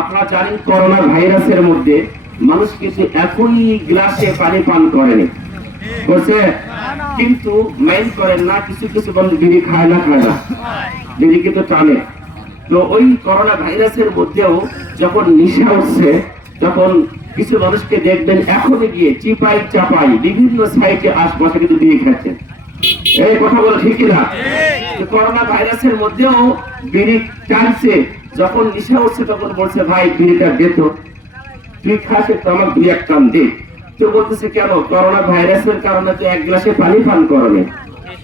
আপনারা জানেন করোনা ভাইরাসের মধ্যে মানুষ কিন্তু একই গ্লাসে পানি পান করেনি করছে, কিন্তু মাইন্ড করেন না। কিছু কিছু বন্ধু বিড়ি খায় না বিড়ি কিন্তু টানে। তো ওই করোনা ভাইরাসের মধ্যেও যখন নেশা হচ্ছে তখন কিছু মানুষকে দেখবেন এখনই গিয়ে চিপাই চাপাই বিভিন্ন সাইটে আশপাশে কিন্তু বিড়ি খাচ্ছেন। এই কথা বলো ঠিক না? করোনা ভাইরাসের মধ্যেও বিড়ি টানছে, যখন নেশা হচ্ছে তখন বলছে ভাই বিড়িটা দে তো, তুই খাস তো আমার দুই এক টান দে। তো বলতেছে কেন? করোনা ভাইরাসের কারণে তো এক গ্লাসে পানি পান করোনি,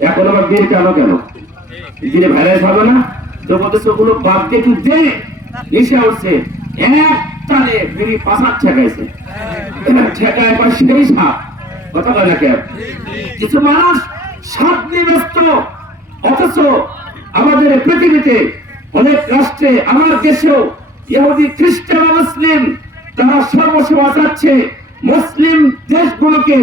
এখন আবার বিড়ি টানো কেন? বিড়ি ভাইরাস হবে না? তো বলতেছে ওগুলো বাদ দিয়ে তুই দে। নেশা হচ্ছে এক টানে বিড়ি পাশার ঠেকাইছে, ঠেকায় পর সেই সাপ কথা বলে কেন? কিছু মানুষ সাপ নিয়ে ব্যস্ত, অথচ আমাদের পৃথিবীতে অনেক রাষ্ট্রে, আমার দেশেও ইহুদি খ্রিস্টান মুসলিম তারা সর্বসভা যাচ্ছে মুসলিম দেশগুলোকে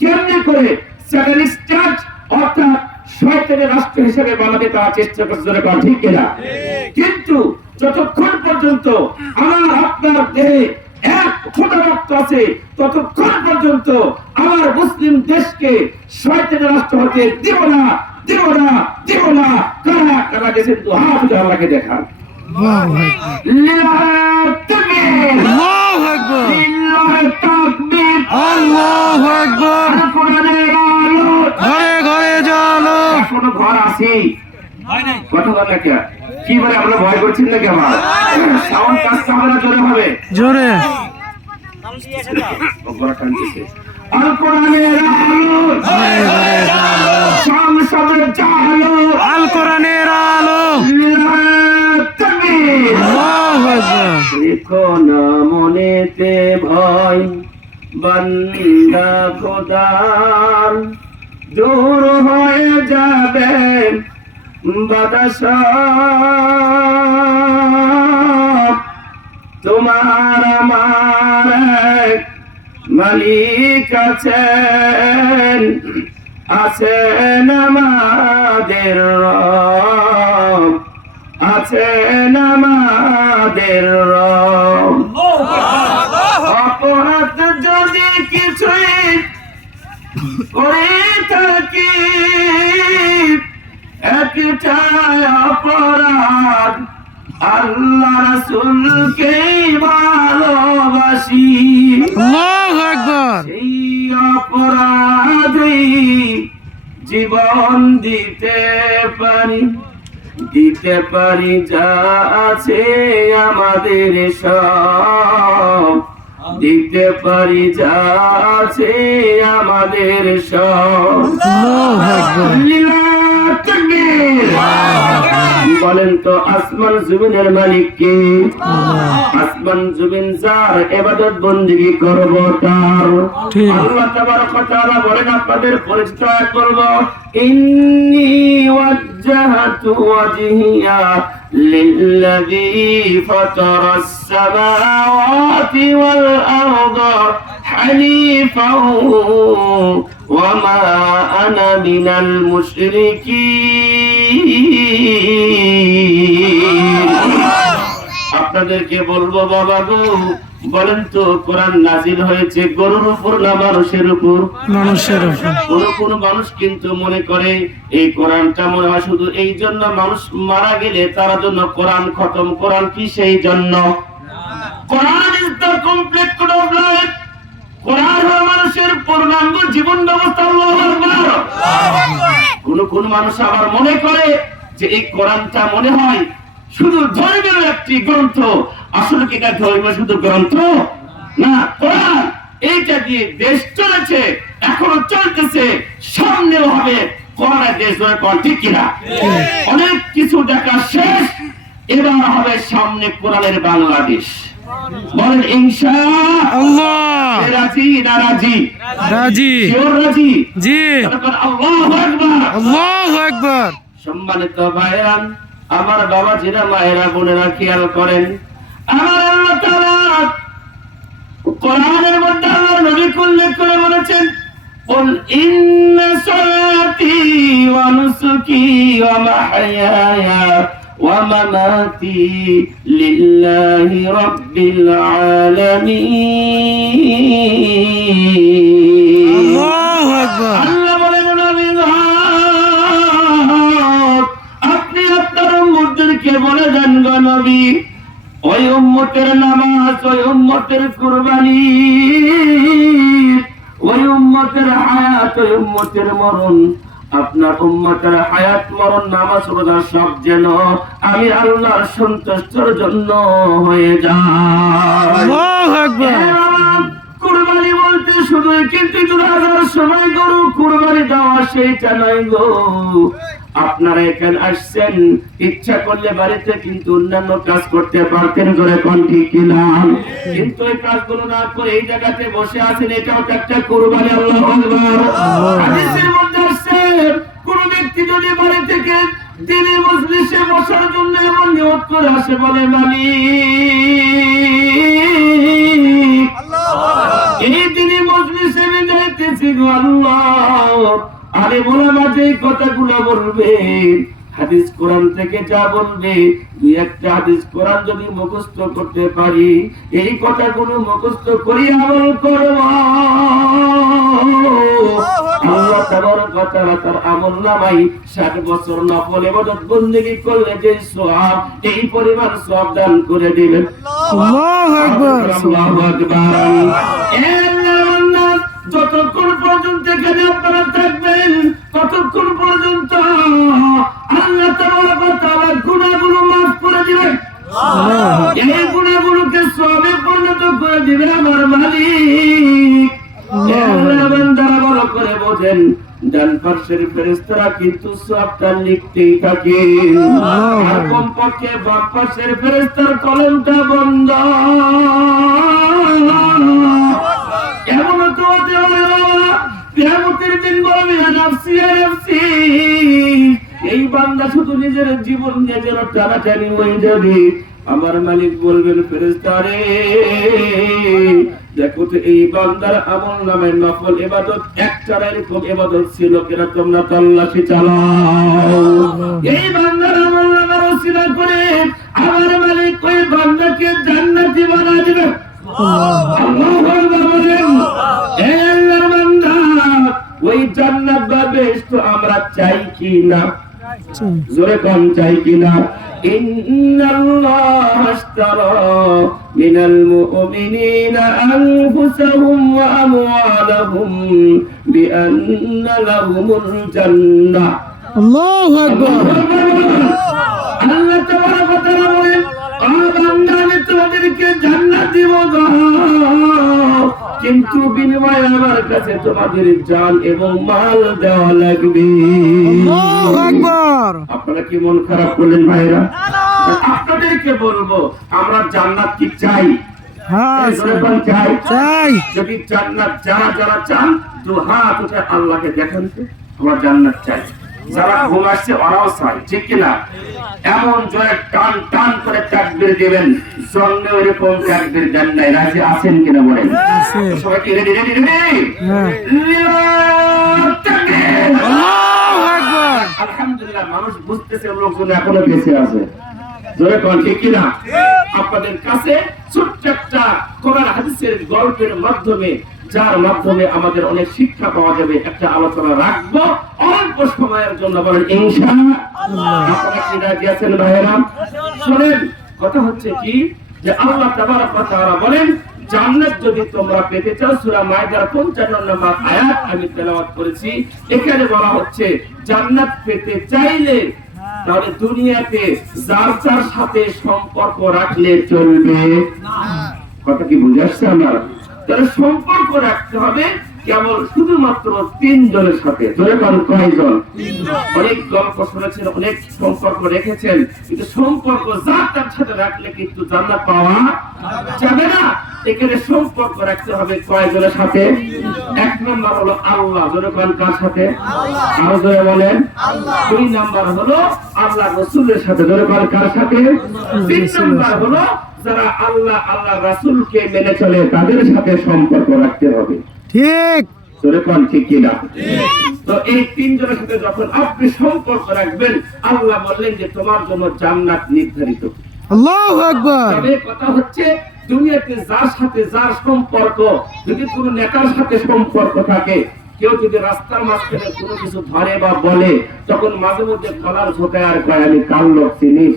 কেন্দ্র করে স্যাটানিস্ট চার্চ অর্থাৎ শয়তানের রাষ্ট্র হিসেবে বানাতে তারা চেষ্টা করছে, ঠিক কিনা? কিন্তু যতক্ষণ পর্যন্ত আমার আপনার দেহে এক ফোঁটা রক্ত আছে ততক্ষণ পর্যন্ত আমার মুসলিম দেশকে শয়তানের রাষ্ট্র হতে দেব না, দেব না, দেব না। কারা কারা গেছেন তো হাত উঠে আল্লাহকে দেখান। এখনো ঘর আছে কথা বলে কে? কি বলে আমরা ভয় করছেন নাকি? আমার সাউন্ড কাজটা হবে না, জোরে হবে, জোরে। আল কোরআনের আলো, সংসদের জালো, আল কোরআনের আলো, রেখো না মনেতে ভয়, বান্দা খোদার দূর হয়ে যাবে বাতাস, তোমার আমার এক মালিক আছেন, আছেন আমাদের রব, আছেন আমাদের রব। অপরাধ যদি কিছুই করে থাকি, একটাই অপরাধ, আল্লাহ রাসূলকে ভালোবাসি। আল্লাহু আকবার। সেই অপরাধে জীবন দিতে পারি যা আছে আমাদের সব, দিতে পারি যা আছে আমাদের সব। বলেন তো আসমান জমিনের মালিক কে? আসমান জমিন যার ইবাদত বندگی করব তার। আল্লাহ তাবারক ওয়া তাআলা বলেন আপনাদের পরিচয় করব, ইন্নী ওয়াজ্জাহতু ওয়াজহিয়া লিল্লাযী ফাতারাস সামাওয়াতি ওয়াল আরদা হানিফাও ওয়া মা আনা মিনাল মুশরিকিন। আপনাদেরকে বলবো বাবা গো, বলেন তো কোরআন নাজিল হয়েছে গরুর উপর না মানুষের উপর? মানুষের উপর। কোন মানুষ কিন্তু মনে করে এই কোরআনটা মনে হয় শুধু এই জন্য মানুষ মারা গেলে তার জন্য কোরআন খতম। কোরআন কি সেই জন্য? Quran is the complete code of life. কোরআন হলো মানুষের পূর্ণাঙ্গ জীবন ব্যবস্থা। আল্লাহু আকবার। কোন মানুষ আবার মনে করে যে এই কোরআনটা মনে হয় শুধু ধর্মের একটি গ্রন্থ। আসলে কি এটা ধর্মের শুধু গ্রন্থ না? কোরআন এইটা দিয়ে দেশ চলেছে, এখনো চলতেছে, সামনেও হবে। কোরআনের দেশ ধরে কোন ঠিক কিনা? অনেক কিছু দেখা শেষ, এবার হবে সামনে কোরআনের বাংলাদেশ। বলেন ইনশাআল্লাহ। রাজি না রাজি? রাজি। রাজি জি। আল্লাহু আকবার, আল্লাহু আকবার। সম্মানিত ভাইরা, আমার বাবা জিরা, মায়েরা, বোনেরা খেয়াল করেন, আমার আল্লাহ তাআলা কোরআনের মধ্যে আল্লাহর নবী উল্লেখ করে বলেছেন, কুল ইন্না সালাতি ওয়া নুসুকি ওয়া মাহইয়ায়া ومماتي لله رب العالمين আল্লাহু আকবার। আল্লাহ বলেন নবী আপনি আপনার উম্মতদেরকে বলে দেন গো নবী ওই উম্মতের নামাজ ওই উম্মতের কুরবানি ওই উম্মতের হায়াত ওই উম্মতের মরণ আপনার উম্মতের হায়াত মরণ নামাজ রোজা সব যেন আমি আল্লাহর সন্তুষ্টির জন্য হয়ে যায়। আল্লাহু আকবার। কুরবানি বলতে শুধু কিন্তু 2000 সময় গরু কুরবানি দেওয়া সেইটা নয় গো। আপনারা এখানে আসছেন ইচ্ছা করলে বাড়িতে কিন্তু অন্যান্য কাজ করতে পারতেন করে কোন ঠিক কিনা, কিন্তু এই কাজগুলো না করে এই জায়গাতে বসে আছেন এটাও তো একটা কুরবানি। আল্লাহু আকবার। হাদিসের মধ্যে আসছে কোন ব্যক্তি যদি বাড়ি থেকে দিনে মজলিসে বসার জন্য এমন নিয়ত করে আসে বলে মালিক এই দিনে মজলিসে আমি যাইতেছি গো আল্লাহ, আরে বলা মাঝে এই কথাগুলো বলবে হাদিস কোরআন থেকে যা বলবে দুই একটা হাদিস কোরআন যদি মুখস্থ করতে পারি এই কথাগুলো মুখস্থ করি আমল করব আল্লাহ তাবারক ওয়া তাআলা তার আমলনামায় 60 বছর নফল ইবাদত বندگی করলে যে সওয়াব এই পরিমাণ সওয়াব দান করে দিবেন। আল্লাহু আকবার। আল্লাহু আকবার। যতক্ষণ পর্যন্ত এখানে আপনারা থাকবেন ততক্ষণ পর্যন্ত আল্লাহ তাবারক ওয়া তাআলা গুনাহগুলো মাফ করে দিবেন, এই গুনাহগুলোকে সওয়াবে পরিণত করে দিবেন আমার মালিক। আল্লাহ বান্দারা ভালো করে বোঝেন ডান পাশের ফেরেশতারা কিন্তু সওয়াবটা লিখতেই থাকে, আর কমপক্ষে বাম পাশের ফেরেশতার কলমটা বন্ধ। এমন তো হতে পারে বাবা কিয়ামতের দিন বলবে নাফসি নাফসি, এই বান্দা শুধু নিজের জীবন নিয়ে যেন টানাটানি হয়ে যাবে। আমার মালিক বলবেন ফেরেশতারে দেখো তো এই বান্দার আমল নামে নফল ইবাদত একটা এরকম ইবাদত ছিল কিনা তোমরা তল্লাশি চালাও। এই বান্দার আমল নামের ওসিলা করে আমার মালিক ওই বান্দাকে জান্নাতি বানিয়ে দিবেন। আল্লাহু আকবার বলেন। এই আল্লাহর বান্দা ওই জান্নাত বা বেহেশত আমরা চাই কি না? জোরে কোন চাই কি না? ইন্নাল্লাহ আশতারা মিনাল মুমিনিনা আনফুসাহুম ওয়া আমওয়ালাহুম বিআন্না লাহুমুল জান্নাহ। আল্লাহু আকবার। আল্লাহ তাবারক ওয়া তাআলা বলেন ও বান্দা আমি তোমাদেরকে জান্নাত দিব গো, কিন্তু বিনিময়ে আমার কাছে তোমাদের জান এবং মাল দেওয়া লাগবে। আল্লাহু আকবার। আপনারা কি মন খারাপ করলেন ভাইরা? আপনাদেরকে বলবো আমরা জান্নাত কি চাই? হ্যাঁ চাই। চাই। যদি জান্নাত যারা যারা চান দু হাত উঠে আল্লাহকে দেখেন তো আমার জান্নাত চাই। যারা ঘুম আসছে ওরাও চাই, ঠিক কিনা? এমন জোরে টান টান করে তাকবীর দিবেন জন্মে ওরকম তাকবীর দেন নাই। রাজি আছেন কিনা বলেন? সবাই কি রেডি রেডি রেডি? আল্লাহু আকবার। আলহামদুলিল্লাহ মানুষ বুঝতেছে লোকজন এখনো বেঁচে আছে। জোরে কোন ঠিক কিনা? আপনাদের কাছে ছোট্ট একটা কোরআন হাদিসের গল্পের মাধ্যমে যার মাধ্যমে আমাদের অনেক শিক্ষা পাওয়া যাবে একটা আলোচনা রাখবো অল্প সময়ের জন্য, বলেন ইনশাআল্লাহ। আপনারা কি রাজি আছেন ভাইরা? শুনেন কথা হচ্ছে কি যে আল্লাহ তাবারক ওয়া তাআলা বলেন জান্নাত যদি তোমরা পেতে চাও সূরা মায়দার 55 নম্বর আয়াত আমি তেলাওয়াত করেছি। এখানে বলা হচ্ছে জান্নাত পেতে চাইলে তাহলে দুনিয়াতে যার যার সাথে সম্পর্ক রাখলে চলবে না। কথা কি বুঝে আসছে আমার? তাহলে সম্পর্ক রাখতে হবে কেবল শুধুমাত্র 3 জনের সাথে। ধরে পান কয়জন? অনেক গল্প শুনেছেন, অনেক সম্পর্ক রেখেছেন, কিন্তু সম্পর্ক যার তার সাথে রাখলে কিন্তু জান্নাত পাওয়া যাবে না। এখানে সম্পর্ক রাখতে হবে কয়জনের সাথে? 1 নাম্বার হলো আল্লাহ। ধরে পান কার সাথে? আরো জোরে বলেন। 2 নাম্বার হলো আল্লাহ রাসূলের সাথে। ধরে পান কার সাথে? 3 নাম্বার হলো যারা আল্লাহ আল্লাহ রাসূলকে মেনে চলে তাদের সাথে সম্পর্ক রাখতে হবে। ঠিক। তোরে কোন ঠিক কিনা? তো এই তিনজনের সাথে যখন আপনি সম্পর্ক রাখবেন, আল্লাহ বললেন যে তোমার জন্য জান্নাত নির্ধারিত। আল্লাহু আকবার। তবে কথা হচ্ছে, দুনিয়াতে যার সাথে যার সম্পর্ক, যদি কোনো নেতার সাথে সম্পর্ক থাকে, কেউ যদি রাস্তার মাঝখানে কোনো কিছু ধরে বা বলে, তখন মাঝে মধ্যে কলার ঝোঁকায় আর কয় আমি কার লোক চিনিস,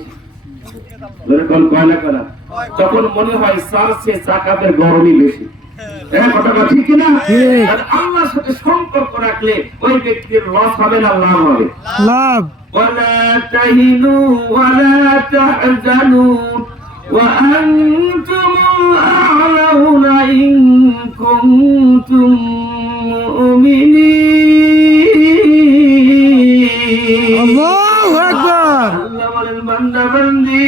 এরকম কয় না করা, তখন মনে হয় সার সে চাকাদের গরমই বেশি। কথাটা ঠিক কিনা? আর আল্লাহর সাথে সম্পর্ক রাখলে ওই ব্যক্তির লস হবে না, লাভ হবে। লাভ। ولا تهنوا ولا تحزنوا وأنتم الأعلون إن كنتم مؤمنين। আল্লাহু আকবার। আল্লাহ বলেন, বান্দা বান্দি,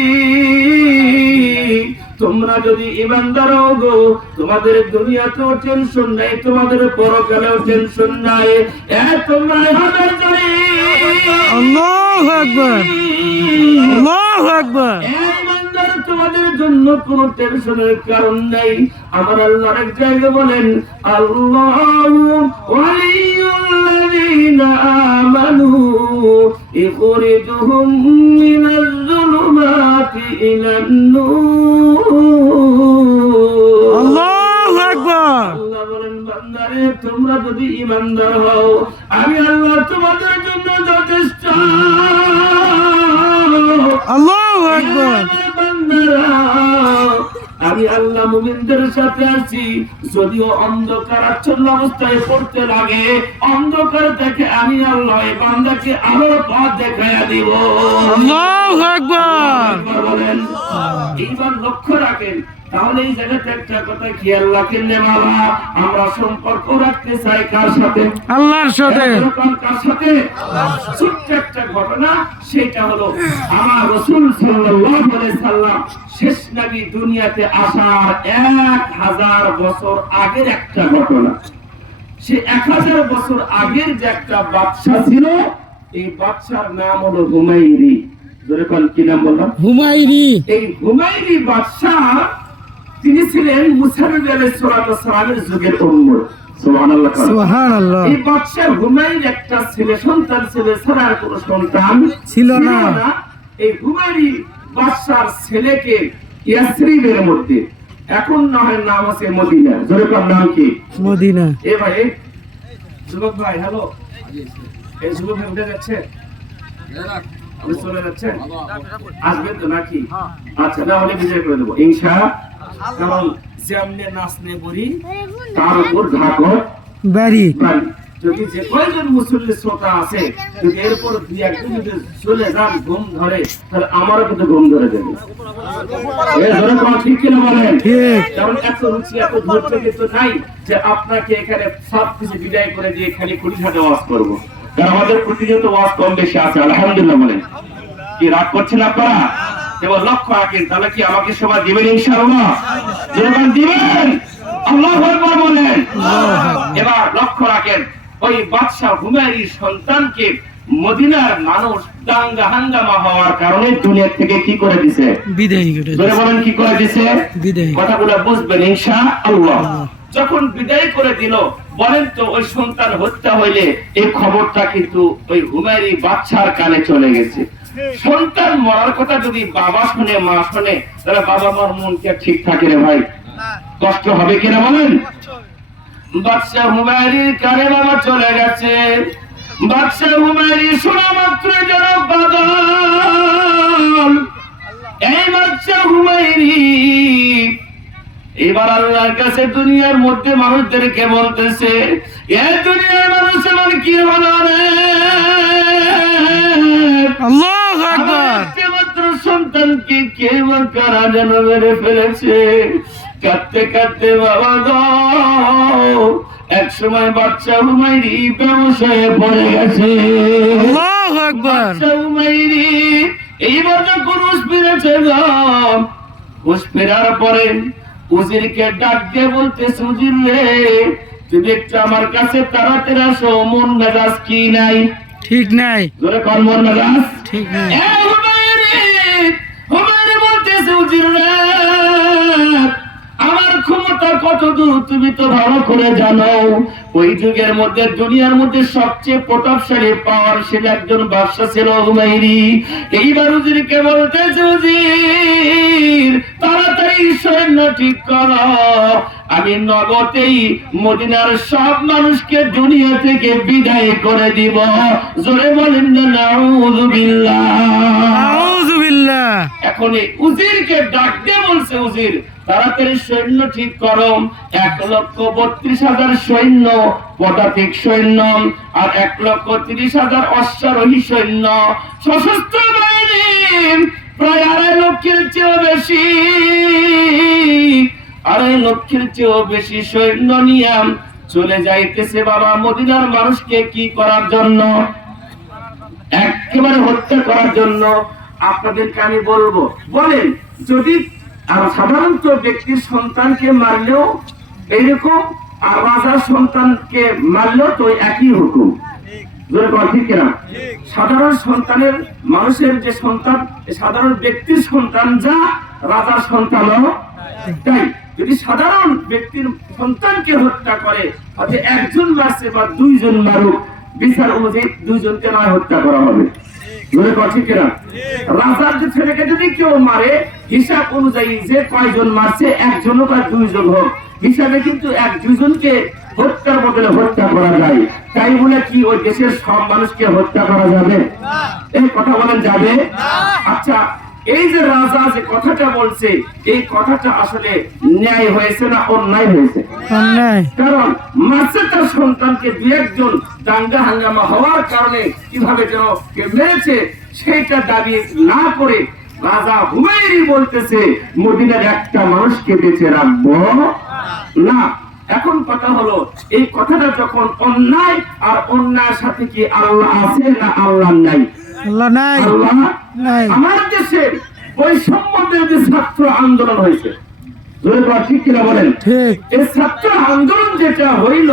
তোমরা যদি ঈমানদার হও গো, তোমাদের দুনিয়াতেও টেনশন নাই, তোমাদের পরকালেও টেনশন নাই। তোমরা ইবাদত করি। আল্লাহু আকবার। আল্লাহু আকবার। ঈমানদার, তোমাদের জন্য কোনো টেনশনের কারণ নাই। আমার আল্লাহ এক জায়গায় বলেন, আল্লাহু ওয়ালিয়ুল্লাযীনা আমানু ইখরিজুহুম মিনাজ যুলুমাতি ইলান নূর। আল্লাহু আকবার। আল্লাহ বলেন, বান্দারে, তোমরা যদি ঈমানদার হও, আমি আল্লাহ তোমাদের জন্য যথেষ্ট। আল্লাহু আকবার। বান্দারা, আমি আল্লাহ মুমিনদের সাথে আছি। যদিও অন্ধকার আচ্ছন্ন অবস্থায় পড়তে লাগে, অন্ধকার থেকে আমি আল্লাহ এই বান্দাকে আলোর পথ দেখাইয়া দিব। আল্লাহু আকবার। বলেন, এইবার লক্ষ্য রাখেন। তাহলে এই জায়গাতে একটা কথা খেয়াল রাখেন, বাবা, আমরা সম্পর্ক রাখতে চাই কার সাথে? আল্লাহর সাথে। কার সাথে? ছোট্ট একটা ঘটনা, সেটা হলো আমার রাসূল সাল্লাল্লাহু আলাইহি সাল্লাম শেষ নবী দুনিয়াতে আসার 1000 বছর আগের একটা ঘটনা। সে 1000 বছর আগের যে একটা বাদশা ছিল, এই বাদশার নাম হলো হুমায়রি। যেরকম কি নাম বললাম? হুমায়রি। এই হুমায়রি বাদশা, তিনি ছিলেন মুসা নবী আলাইহিস সালামের যুগের উম্মত। সুবহানাল্লাহ। সুবহানাল্লাহ। এই বাদশা হুমায়ুর একটা ছেলে সন্তান ছিল, ছাড়া আর কোনো সন্তান ছিল না। এই হুমায়ুর বাদশার ছেলেকে ইয়াসরিবের মধ্যে, এখন না হয় নাম আছে মদিনা, যেরকম নাম কি? মদিনা। এ ভাই, যুবক ভাই, হ্যালো, এই যুবক ভাই উঠে যাচ্ছে, আপনি চলে যাচ্ছেন, আসবেন তো নাকি? আচ্ছা, তাহলে বিজয় করে দেবো ইনশাআল্লাহ। কারণ যেমনে নাচনে বড়ি, তার উপর ঢাকর বাড়ি। যদি যে কয়জন মুসল্লি শ্রোতা আছে, যদি এরপর দুই একজন যদি চলে যান, ঘুম ধরে, তাহলে আমারও কিন্তু ঘুম ধরে দেবে। ঠিক কিনা বলেন? ঠিক। কারণ এত রুচি, এত ধৈর্য কিন্তু নাই যে আপনাকে এখানে সব কিছু বিদায় করে দিয়ে এখানে কুড়িঘাটে ওয়াজ করবো। কারণ আমাদের প্রতিনিয়ত ওয়াজ কম বেশি আছে, আলহামদুলিল্লাহ বলেন। কি রাগ করছেন আপনারা? এবার লক্ষ্য রাখেন, তাহলে কি আমাকে সবাই দিবেন ইনশাআল্লাহ? যেরকম দিবেন, আল্লাহু আকবার বলেন। এবার লক্ষ্য রাখেন, ওই বাদশা হুমায়ুর সন্তানকে মদিনার মানুষ দাঙ্গা হাঙ্গামা হওয়ার কারণে দুনিয়া থেকে কি করে দিছে? বিদায় করে দিছে। বলেন, কি করে দিছে? বিদায়। কথাগুলো বুঝবেন ইনশাআল্লাহ। যখন বিদায় করে দিল, বলেন তো ওই সন্তান হত্যা হইলে এই খবরটা কিন্তু ওই হুমায়ুর বাদশার কানে চলে গেছে। সন্তান মরার কথা যদি বাবা শুনে, মা শুনে, তাহলে বাবা মার মন কি ঠিক থাকে রে ভাই? কষ্ট হবে কিনা বলেন? বাদশা হুমায়ুর কানে বাবা চলে গেছে। বাদশা হুমায়ুর শোনা মাত্র যেন পাগল। এই বাদশা হুমায়ুর এবার আল্লাহর কাছে দুনিয়ার মধ্যে মানুষদেরকে বলতেছে, এ দুনিয়ার মানুষ আমার কি হলো রে? আল্লাহু আকবার। মাত্র সন্তানকে কে বা কারা যেন মেরে ফেলেছে। কাঁদতে কাঁদতে বাবা গো, এক সময় বাচ্চা হুমায়ুর ব্যবসায়ে পড়ে গেছে। আল্লাহু আকবার। বাচ্চা হুমায়ুর এইবার যখন হুঁশ ফিরেছে গো, হুঁশ ফেরার পরে উজিরকে ডাক দিয়ে বলতেছে, উজির রে, তুমি একটু আমার কাছে তাড়াতাড়ি আসো, মন মেজাজ কি নাই? ঠিক নাই। জোরে কর, মন মেজাজ ঠিক নাই। হুমায়ুর বলতেছে, উজির রে, আমার ক্ষমতা কত কতদূর তুমি তো ভালো করে জানো, ওই যুগের মধ্যে দুনিয়ার মধ্যে সবচেয়ে প্রতাপশালী পাওয়ারশীল একজন বাদশা ছিল হুমায়রি। এইবার উজিরকে বলতেছে, উজির তাড়াতাড়ি সৈন্য ঠিক করো, আমি নগদেই মদিনার সব মানুষকে দুনিয়া থেকে বিদায় করে দিব। জোরে বলেন না নাউযুবিল্লাহ। আউযু বিল্লাহ। এখন এই উজিরকে ডাক দিয়ে বলছে, উজির তাড়াতাড়ি সৈন্য ঠিক করো, 1,32,000 সৈন্য পদাতিক সৈন্য আর 1,30,000 অশ্বারোহী সৈন্য, সশস্ত্র বাহিনী প্রায় 2.5 লক্ষের চেয়েও বেশি, 2.5 লক্ষের চেয়েও বেশি সৈন্য নিয়ে চলে যাইতেছে বাবা মদিনার মানুষকে কি করার জন্য? একেবারে হত্যা করার জন্য। আপনাদেরকে আমি বলবো, বলেন যদি সাধারণত ব্যক্তির সন্তানকে মারলেও এইরকম, আর রাজার সন্তানকে মারলেও তো একই হুকুম, ঠিক কিনা? সাধারণ সন্তানের মানুষের যে সন্তান, সাধারণ ব্যক্তির সন্তান যা, রাজার সন্তানও তাই। যদি সাধারণ ব্যক্তির সন্তানকে হত্যা করে, অর্থাৎ একজন মারছে বা 2 জন মারুক, বিচার অনুযায়ী 2 জনকে নয় হত্যা করা হবে। রাজার যে ছেলেকে যদি কেউ মারে, হিসাব অনুযায়ী যে কয়জন মারছে, 1 জন হোক আর 2 জন হোক, হিসাবে কিন্তু 1-2 জনকে হত্যার বদলে হত্যা করা যায়। তাই বলে কি ওই দেশের সব মানুষকে হত্যা করা যাবে? এই কথা বলেন যাবে? আচ্ছা, এই যে রাজা যে কথাটা বলছে, এই কথাটা আসলে ন্যায় হয়েছে না অন্যায় হয়েছে? অন্যায়। কারণ মারছে তার সন্তানকে, 2-1 জন দাঙ্গা হাঙ্গামা হওয়ার কারণে কিভাবে যেন মেরেছে, সেইটা দাবি না করে রাজা হুমায়রি বলতেছে মদিনার একটা মানুষকে বেঁচে রাখবো না। এখন কথা হলো, এই কথাটা যখন অন্যায়, আর অন্যায়ের সাথে কি আল্লাহ আছে না আল্লাহ নাই? আল্লাহ নাই। আল্লাহ নাই। আমার দেশে বৈষম্য বিরোধী ছাত্র আন্দোলন হয়েছে, ঠিক কিনা বলেন? ঠিক। এই ছাত্র আন্দোলন যেটা হইল,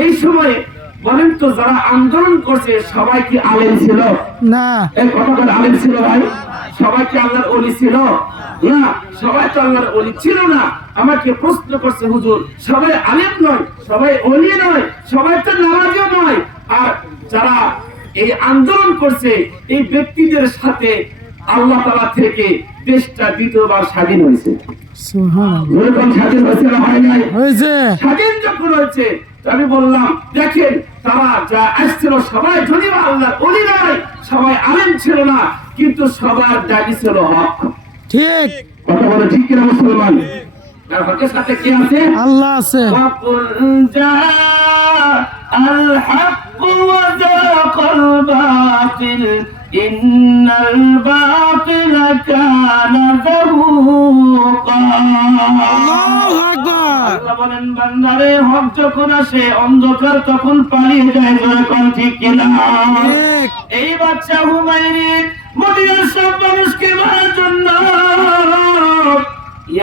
এই সময়ে বলেন তো যারা আন্দোলন করছে সবাই কি আলেম ছিল? না। এই কথা আলেম ছিল ভাই? সবাই কি আল্লাহর ওলি ছিল? না, সবাই তো আল্লাহর ওলি ছিল না। আমাকে প্রশ্ন করছে, হুজুর সবাই আলেম নয়, সবাই ওলি নয়, সবাই তো নামাজিও নয়, আর যারা এই আন্দোলন করছে এই ব্যক্তিদের সাথে আল্লাহ তাআলা থেকে দেশটা দ্বিতীয়বার স্বাধীন হয়েছে। সুবহানাল্লাহ। স্বাধীন হয়েছে না হয় নাই? হয়েছে। স্বাধীন যখন হয়েছে, আমি বললাম দেখেন তারা যা আসছিল সবাই যদি আল্লাহর ওলি নয়, সবাই আলেম ছিল না, কিন্তু সবার দাবি ছিল হক। ঠিক কথা বলে ঠিক কিনা মুসলমান? আর হকের সাথে কি আছে? আল্লাহ আছে। আল হক ওয়া যাকাল বাতিল ইন্নাল বাতিলা কানা যাহুকা। আল্লাহু আকবার। আল্লাহ বলেন বান্দারে, হক যখন আসে অন্ধকার তখন পালিয়ে যায়, যখন ঠিক কিনা? ঠিক। এই বাদশা হুমায়রি মদিনার সব মানুষকে মারার জন্য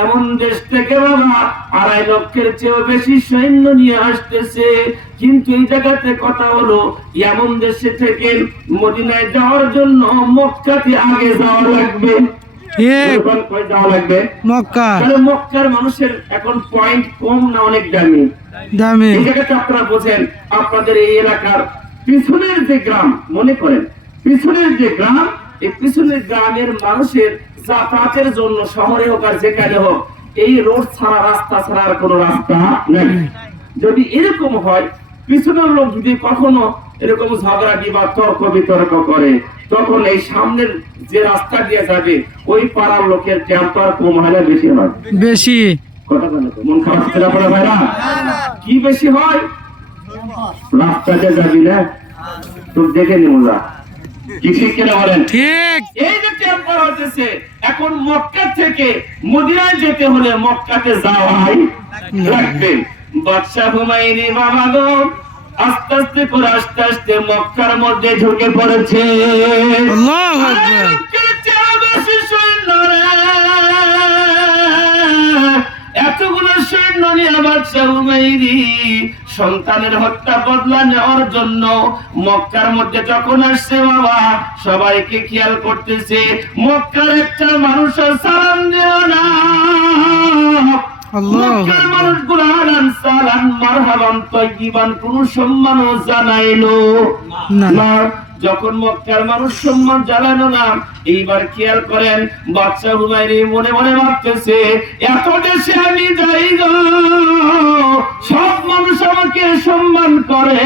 এমন দেশ থেকে বাবা 2.5 লক্ষের চেয়েও বেশি সৈন্য নিয়ে আসতেছে। কিন্তু এই জায়গাতে কথা হলো, এমন দেশে থেকে মদিনায় যাওয়ার জন্য মক্কাতে আগে যাওয়া লাগবে। যাওয়া লাগবে মক্কা। তাহলে মক্কার মানুষের এখন পয়েন্ট কম না অনেক দামি? দামি। এই জায়গাতে আপনারা বোঝেন, আপনাদের এই এলাকার পিছনের যে গ্রাম, মনে করেন পিছনের যে গ্রাম, এই পিছনের গ্রামের মানুষের যাতায়াতের জন্য শহরে হোক আর যেখানে হোক, এই রোড ছাড়া, রাস্তা ছাড়া আর কোনো রাস্তা নেই। যদি এরকম হয়, পিছনের লোক যদি কখনো এরকম ঝগড়াটি বা তর্ক বিতর্ক করে, তখন এই সামনের যে রাস্তা দিয়ে যাবে ওই পাড়ার লোকের টেম্পার কম হয় না বেশি হয়? বেশি। কথা বলে তো মন খারাপ ছিল পড়ে ভাইরা? কি বেশি হয়? রাস্তাতে যাবি না তো দেখে নিও যা, কি ঠিক কিনা বলেন? ঠিক। এই যে টেম্পার হতেছে, এখন মক্কা থেকে মদিনায় যেতে হলে মক্কাতে যাওয়াই লাগবে। বাদশা হুমায়ুনি বাবা গো আস্তে আস্তে করে আস্তে আস্তে মক্কার মধ্যে ঢুকে পড়েছে। আল্লাহু আকবার। এতগুলো সৈন্য নিয়ে বাদশা হুমায়ুনি সন্তানের হত্যা বদলা নেওয়ার জন্য মক্কার মধ্যে যখন আসছে বাবা, সবাইকে খেয়াল করতেছে, মক্কার একটা মানুষ সালাম দিও না। আল্লাহু মক্কার আকবার। মানুষগুলো আলান সালাম মারহাবান তাইয়িবান কোনো সম্মানও জানাইলো না। না। যখন মক্কার মানুষ সম্মান জানালো না, এইবার খেয়াল করেন বাদশা হুমায়ুন মনে মনে ভাবতেছে, এত দেশে আমি যাই গো, সব মানুষ আমাকে সম্মান করে,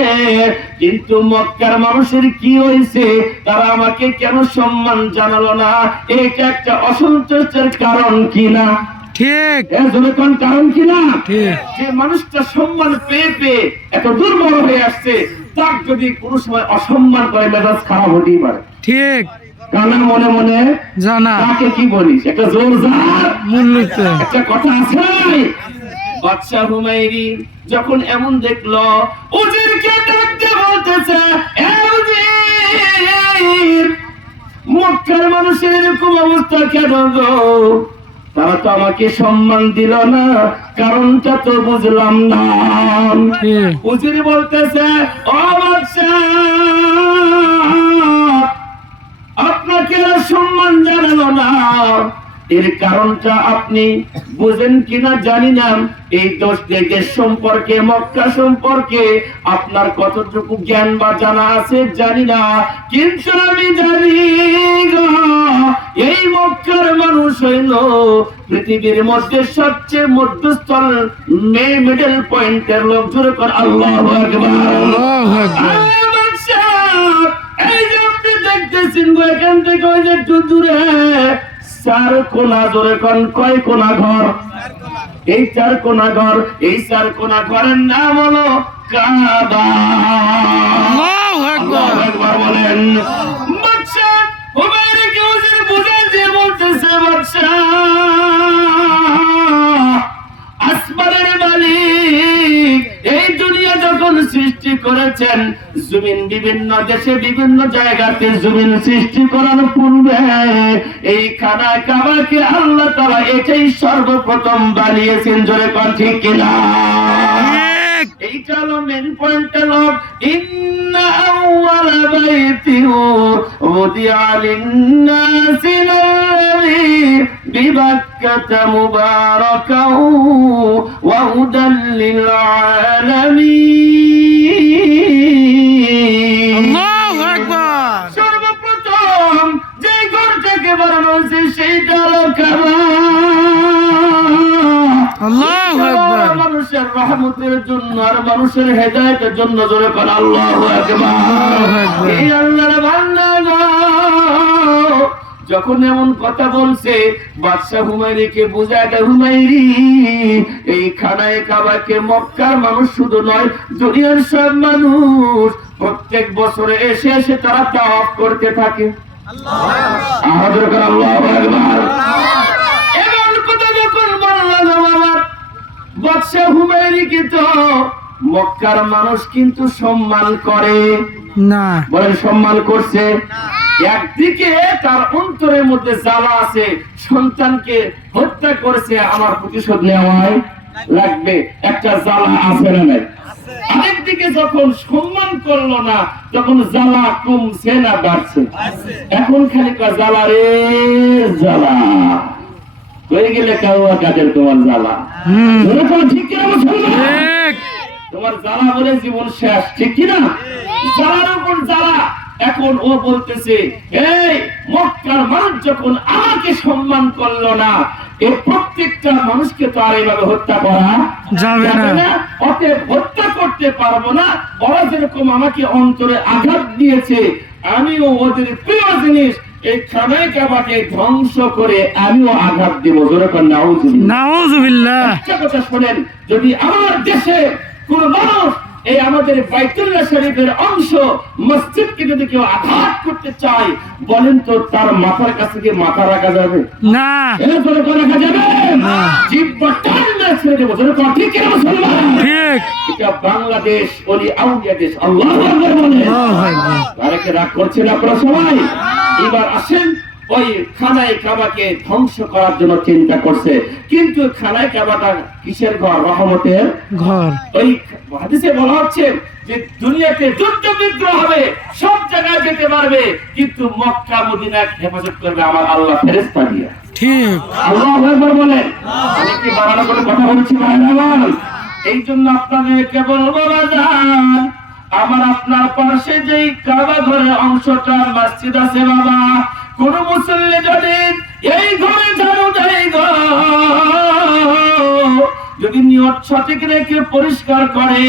কিন্তু মক্কার মানুষের কি হয়েছে, তারা আমাকে কেন সম্মান জানালো না? এটা একটা অসন্তোষের কারণ কিনা? ঠিক এর জন্য কোন কারণ কিনা? ঠিক যে মানুষটা সম্মান পেয়ে পেয়ে এত দুর্বল হয়ে আসছে, তার যদি কোনো সময় অসম্মান করে মেজাজ খারাপ হতেই পারে। ঠিক কারণ মনে মনে জানা তাকে কি বলিস, একটা জোর যার মূল্যতে একটা কথা আছে। বাদশা হুমায়ুন যখন এমন দেখলো, উজিরকে ডাকতে বলতেছে, এ উজির, মক্কার মানুষের এরকম অবস্থা কেন গো? তারা তো আমাকে সম্মান দিল না, কারণটা তো বুঝলাম না। ঠিক উজির বলতেছে, ও বাদশা, আপনাকে আর সম্মান জানালো না, এর কারণটা আপনি বুঝেন কিনা জানি না। এই দেশ সম্পর্কে, মক্কা সম্পর্কে আপনার কতটুকু জ্ঞান বা জানা আছে জানি না, কিন্তু আমি জানি গো, এই মক্কার মানুষ হইল পৃথিবীর মধ্যে সবচেয়ে মধ্যস্থল মিডল পয়েন্টের লোক। জোরে কর আল্লাহু আকবার। আল্লাহু আকবার। এই যে আপনি দেখতেছেন গো, এখান থেকে ওই যে একটু দূরে চার কোনা, জোরে কোন কয় কোনা ঘর? এই চার কোনা ঘর, এই চার কোনা ঘরের নাম হলো কাবা। আল্লাহু আকবার। আল্লাহু আকবার বলেন। বাদশা হুমায়ুনকে উজির বুঝাই দিয়ে বলতেছে, বাদশা, আসমানের মালিক এই দুনিয়া যখন সৃষ্টি করেছেন, জমিন বিভিন্ন দেশে বিভিন্ন জায়গাতে জমিন সৃষ্টি করার পূর্বে এই খানা কাবাকে আল্লাহ তাআলা এটাই সর্বপ্রথম বানিয়েছেন। জোরে কোন ঠিক কিনা? ঠিক এইটা হলো মেন পয়েন্ট। হলো ইন্না আউওয়ালা বাইতিন উদিআ লিন-নাসি লাযী বিবাক্কাতা মুবারাকান ওয়া হুদাল লিল-আলামিন। আল্লাহু আকবার। সর্বপ্রথম যে ঘরটাকে বানানো হয়েছে সেইটা হলো কাবা। আল্লাহু আকবার। মানুষের রহমতের জন্য আর মানুষের হেদায়েতের জন্য। জোরে কোন আল্লাহু আকবার। আল্লাহু আকবার। এই আল্লাহর বান্দা গো, যখন এমন কথা বলছে, বাদশা হুমায়ুনকে বুঝায় দেয়, হুমায়ুন, এই খানায় কাবাকে মক্কার মানুষ শুধু নয়, দুনিয়ার সব মানুষ প্রত্যেক বছরে এসে এসে তারা তাওয়াফ করতে থাকে। আল্লাহু আকবার। আল্লাহু আকবার। এমন কথা যখন বলল বাবা, বাদশা হুমায়ুনকে তো মক্কার মানুষ কিন্তু সম্মান করে না বলেন, সম্মান করছে। একদিকে তার অন্তরের মধ্যে জ্বালা আছে, সন্তানকে হত্যা করেছে, আমার প্রতিশোধ নেওয়াই লাগবে, একটা জ্বালা আছে না নাই? আরেকদিকে যখন সম্মান করলো না, তখন জ্বালা কমছে না বাড়ছে? এখন খালি জ্বালা রে জ্বালা হয়ে গেলে কাউয়া কাদের তোমার জ্বালা। ঠিক কিনা মুসলমান? ঠিক তোমার জ্বালা বলে জীবন শেষ, ঠিক কিনা? জ্বালার উপর জ্বালা। এখন ও বলতেছে, এই মক্কার মানুষ যখন আমাকে সম্মান করলো না, এই প্রত্যেকটা মানুষকে তো আর এইভাবে হত্যা করা যাবে না। অতএব হত্যা করতে পারবো না। ওরা যেরকম আমাকে অন্তরে আঘাত দিয়েছে, আমিও ওদের প্রিয় জিনিস এই খানায় কাবাকে ধ্বংস করে আমিও আঘাত দেব। জোরে কর নাউজুবিল্লাহ। নাউজুবিল্লাহ। একটা কথা শোনেন, যদি আমার দেশে কোন মানুষ এই আমাদের বাইতুল্লাহ শরীফের অংশ মসজিদকে যদি কেউ আঘাত করতে চায়, বলেন তো তার মাথার কাছে কি মাথা রাখা যাবে? না এরপরে রাখা যাবে না। জিব্বা টানলে ছেড়ে দেবো। জোরে কর ঠিক কিনা মুসলমান? ঠিক এটা বাংলাদেশ, ওলি আউলিয়া দেশ। আল্লাহু আকবার বলেন। আল্লাহু আকবার। আরেকে রাগ করছেন আপনারা সবাই? এবার আসেন ওই খানায় কাবাকে ধ্বংস করার জন্য চিন্তা করছে, কিন্তু খানায় কাবাটা কিসের ঘর? রহমতের ঘর। ওই হাদিসে বলা হচ্ছে যে দুনিয়াতে যুদ্ধ বিগ্রহ হবে, সব জায়গায় যেতে পারবে, কিন্তু মক্কা মদিনা হেফাজত করবে আমার আল্লাহ ফেরেশতা দিয়ে। ঠিক। আল্লাহু আকবার বলেন। আমি কি বাড়ানো করে কথা বলছি ভাইরা আমার? এই জন্য আপনাদেরকে বলবো বাজান, আমার আপনার পাশে যেই কাবা ঘরের অংশটা মসজিদ আছে বাবা, কোন মুসল্লি যদি এই ঘরে ঝাড়ু দেয় গো, যদি নিয়ত সঠিক রেখে পরিষ্কার করে,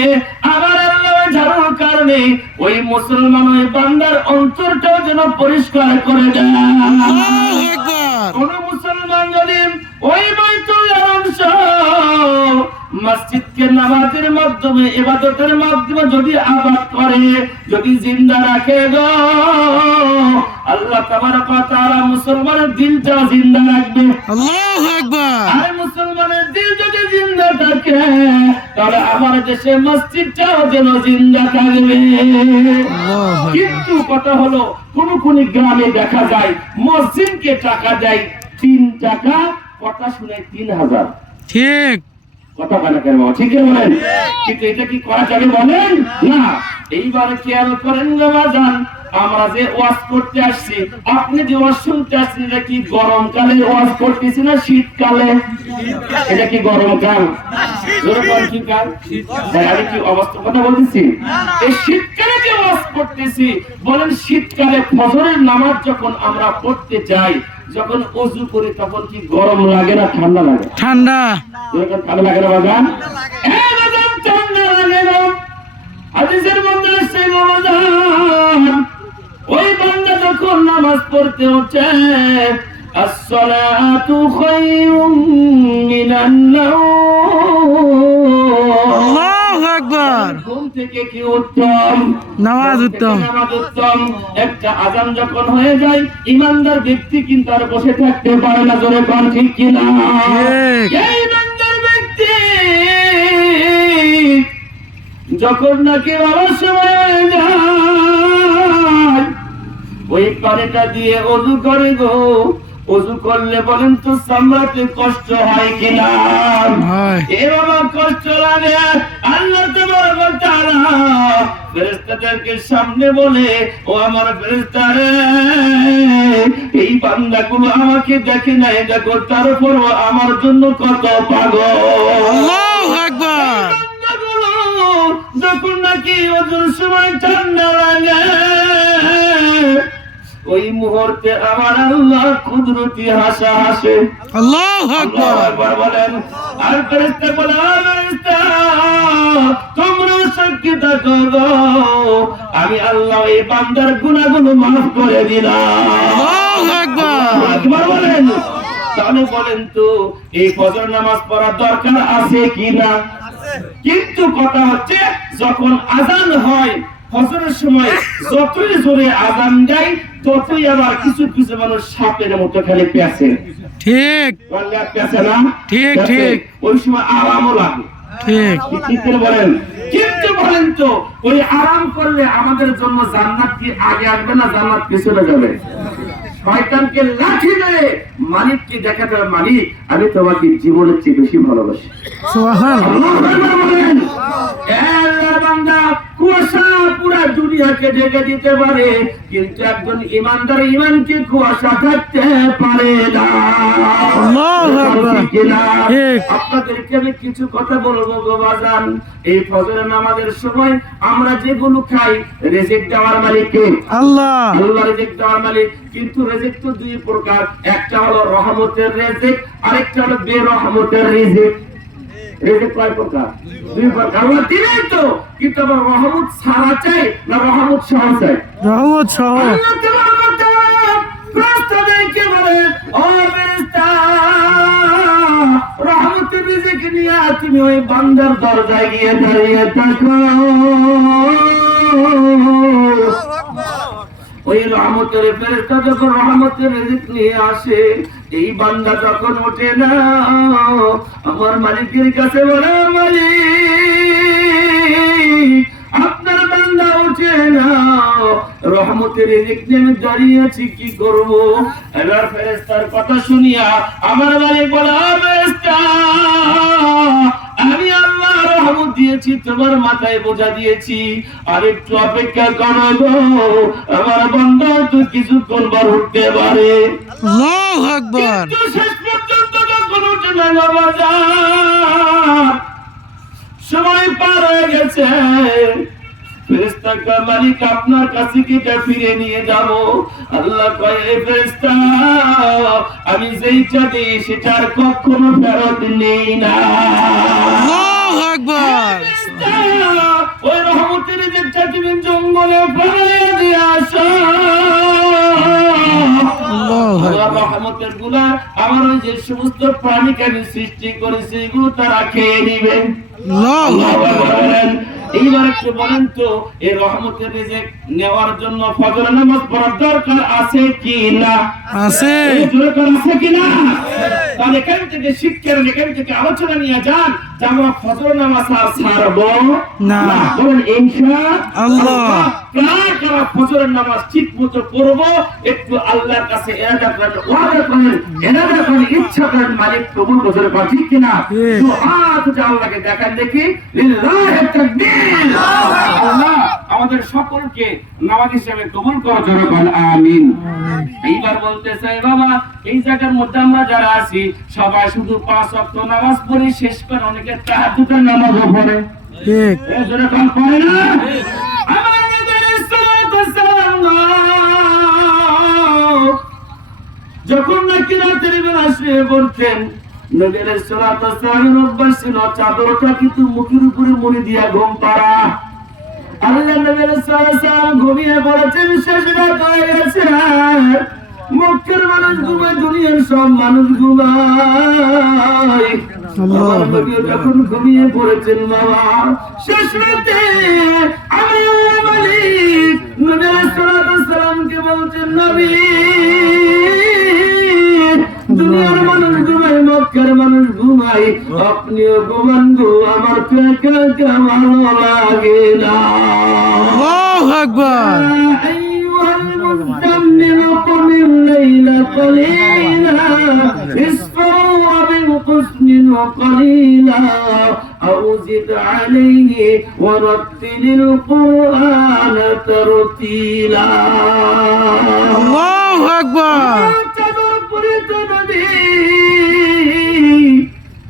আমার আল্লাহ ঝাড়ুর কারণে ওই মুসলমান ওই বান্দার অন্তরটাও যেন পরিষ্কার করে দেয়। আল্লাহু আকবার। কোন মুসলমান যদি ওই বাইতুল্লাহর অংশ মসজিদকে নামাজের মাধ্যমে ইবাদতের মাধ্যমে যদি আবাদ করে, যদি জিন্দা রাখে গো, আল্লাহ তাবারক ওয়া তাআলা মুসলমানের দিলটা জিন্দা রাখবে। আল্লাহু আকবার। আর মুসলমানের দিল যদি জিন্দা থাকে, তাহলে আমার দেশে মসজিদটাও যেন জিন্দা থাকবে। আল্লাহু আকবার। কিন্তু কথা হলো, কোন গ্রামে দেখা যায় মসজিদকে টাকা দেয় 3 টাকা, কথা শুনে 3000। ঠিক। কথা বলে কেন? ঠিক বলেন। কিন্তু এটা কি করা যাবে বলেন? না। এইবারে খেয়াল করেন গো বাজান, আমরা যে ওয়াজ করতে আসছি, আপনি যে ওয়াজ শুনতে আসছেন, এটা কি গরমকালে ওয়াজ করতেছি না শীতকালে? এটা কি গরমকাল? কি কাল? আমি কি অবস্থা কথা বলতেছি? এই শীতকালে যে ওয়াজ করতেছি, বলেন শীতকালে ফজরের নামাজ যখন আমরা পড়তে যাই, যখন ওযু করি, তখন কি গরম লাগে না ঠান্ডা লাগে? ঠান্ডা। যখন ঠান্ডা লাগে না বাজান? বাজান ঠান্ডা লাগে না। হাদিসের মধ্যে আসছে বাজান, ওই বান্দা যখন নামাজ পড়তে ওঠে, আসসালাতু খায়রুম মিনান নাওম। আল্লাহু আকবার। ঘুম থেকে কি উত্তম? নামাজ উত্তম। নামাজ উত্তম। একটা আযান যখন হয়ে যায়, ইমানদার ব্যক্তি কিন্তু আর বসে থাকতে পারে না। জোরে কোন ঠিক কিনা? ঠিক। এই ইমানদার ব্যক্তি যখন নাকি বাবার সময় হয়ে যায়, ওই পানিটা দিয়ে ওযু করে গো। ওযু করলে বলেন তো সামলাতে কষ্ট হয় কিনা? হয়। এ বাবা কষ্ট লাগে। আল্লাহ তাবারক ওয়া তাআলা ফেরেশতাদেরকে সামনে বলে, ও আমার ফেরেশতারা, এই বান্দাগুলো আমাকে দেখে নাই, দেখো তারপরও আমার জন্য কত পাগল। আল্লাহু আকবার। যখন নাকি ওজোর সময় ঠান্ডা লাগে, ওই মুহূর্তে আমার আল্লাহ কুদরতি হাসা হাসে। আল্লাহু আকবার। একবার বলেন। আর ফেরেশতা বলে, ফেরেশতা তোমরা সাক্ষী থাকো গো, আমি আল্লাহ এই বান্দার গুনাহগুলো মাফ করে দিলাম। আল্লাহু আকবার। একবার বলেন। তাহলে বলেন তো, এই ফজর নামাজ পড়া দরকার আছে কি না? কিন্তু কথা হচ্ছে, যখন আযান হয় ফজরের সময়, যতই জোরে আযান দেয়, ততই আবার কিছু কিছু মানুষ সাপের মতো খালি পেঁচে। ঠিক। বললে পেঁচে না? ঠিক, পেঁচে। ঠিক। ওই সময় আরামও লাগে। ঠিক। ঠিক করে বলেন। কিন্তু বলেন তো, ওই আরাম করলে আমাদের জন্য জান্নাত কি আগে আসবে না জান্নাত পিছনে যাবে? শয়তানকে লাঠি মেরে মালিককে দেখাতে হবে, মালিক আমি তোমাকে জীবনের চেয়ে বেশি ভালোবাসি। সুবহানাল্লাহ। আল্লাহু আকবার বলেন। আল্লাহ বান্দা কুয়াশা পুরো দুনিয়াকে ঢেকে দিতে পারে, কিন্তু একজন ইমানদার ইমানকে কুয়াশা ঢাকতে পারে না। আল্লাহু আকবার। ঠিক না? ঠিক। আপনাদেরকে আমি কিছু কথা বলবো গো বাজান। এই ফজরের নামাজের সময় আমরা যেগুলো খাই, রিজিক দেওয়ার মালিক কে? আল্লাহ। আল্লাহ রিজিক দেওয়ার মালিক। কিন্তু রিজিক তো দুই প্রকার, একটা হলো রহমতের রিজিক, আরেকটা হলো বেরহমতের রিজিক। রিজিক কয় প্রকার? দুই প্রকার। আল্লাহ দিলেন তো, কিন্তু আবার রহমত ছাড়া চাই না রহমত সহ চাই? রহমত সহ। আল্লাহ তাবারক ওয়া তাআলা ফেরেশতাদেরকে বলে, ও ফেরেশতা, রহমতের রিজিক নিয়ে তুমি ওই বান্দার দরজায় গিয়ে দাঁড়িয়ে থাকো। ওই রহমতের ফেরেশতা যখন রহমতের রিজিক নিয়ে আসে, এই বান্দা যখন ওঠে না, আমার মালিকের কাছে বলে, মালিক আপনার বান্দা ওঠে না, রহমত রহমতের রিজিক নিয়ে আমি দাঁড়িয়ে আছি, কি করব? এবার ফেরেশতার কথা শুনিয়া আমার মালিক বলে, ও ফেরেশতা, আমি আল্লাহ রহমত দিয়েছি, তোমার মাথায় বোঝা দিয়েছি, আর একটু অপেক্ষা করো গো, আমার বান্দা তো কিছুক্ষণ বার উঠতে পারে। আল্লাহু আকবার। কিন্তু শেষ পর্যন্ত যখন উঠে না বাজার, সময় পার হয়ে গেছে, ফেরেশতা কয়, মালিক আপনার কাছে কি এটা ফিরে নিয়ে যাব? আল্লাহ কয়, এ ফেরেশতা, আমি যেইটা দিই সেটা আর কখনো ফেরত নেই না। আল্লাহু আকবার। ফেরেশতা, ওই রহমতের রিজিকটা তুমি জঙ্গলে ফেলে দিয়ে আসো। আল্লাহু আল্লাহ আকবার। রহমতের গুলা আমার ওই যে সমস্ত প্রাণীকে আমি সৃষ্টি করেছি এগুলো তারা খেয়ে নিবেন। আল্লাহু আকবার। এইবার একটু বলেন তো, এই রহমতের রিজিক নেওয়ার জন্য ফজর নামাজ পড়ার দরকার আছে কি না? আছে। এই দরকার আছে কি না? তাহলে এখান থেকে শিক্ষার, এখান থেকে আলোচনা নিয়ে যান যে আমরা ফজর নামাজ আর ছাড়বো না। বলেন ইনশাআল্লাহ। আল্লাহ। কারা ফজরের নামাজ ঠিক মতো পড়বো, একটু আল্লাহর কাছে ইরাদা করেন, ওয়াদা করেন, ইরাদা করেন, ইচ্ছা করেন, মালিক কবুল করতে পারে, ঠিক কিনা? ঠিক। তো হাত উঠে আল্লাহকে দেখান দেখি, লিল্লাহি তাকবীর। আল্লাহ আমাদের সকলকে নামাজ হিসেবে কবুল করার জন্য বল আমিন। এইবার বলতে চাই বাবা, এই জায়গার মধ্যে আমরা যারা আছি সবাই শুধু 5 ওয়াক্ত নামাজ পড়ি, শেষ করে অনেকে তাহাজ্জুদের নামাজও পড়ে, ঠিক। এই জন্য কাল পড়ে না। আমার নবীর সাল্লাল্লাহু আলাইহি ওয়াসাল্লাম যখন নাকি রাতের বেলা শুয়ে পড়তেন, নবীর সাল্লাল্লাহু আলাইহি ওয়াসাল্লামের অভ্যাস ছিল চাদরটা কিন্তু মুখের উপরে মুড়ি দিয়া ঘুম পাড়া। আল্লাহ নবীর সাল্লাল্লাহু আলাইহি ওয়াসাল্লাম ঘুমিয়ে পড়েছেন, শেষ রাত হয়ে গেছে, মক্কার মানুষ ঘুমায়, দুনিয়ার সব মানুষ ঘুমায়। আমার নবী যখন ঘুমিয়ে পড়েছেন বাবা, শেষ রাতে আমার মালিক নবীর সাল্লাল্লাহু আলাইহি ওয়াসাল্লামকে বলছেন, নবী, দুনিয়ার মানুষ ঘুমায়, মক্কার মানুষ ঘুমায়, আপনিও ঘুমান গো, আমার তো একা একা ভালো লাগে না। আল্লাহু আকবার। আইয়ুহাল মুযাম্মিল কুম আল-লাইলা ক্বালিলা ইসফাহু ওয়া বিনকুস মিনহু ক্বালিলা আও জিদ আলাইহি ওয়া রাত্তিলিল কুরআনা তারতিলা। আল্লাহু আকবার।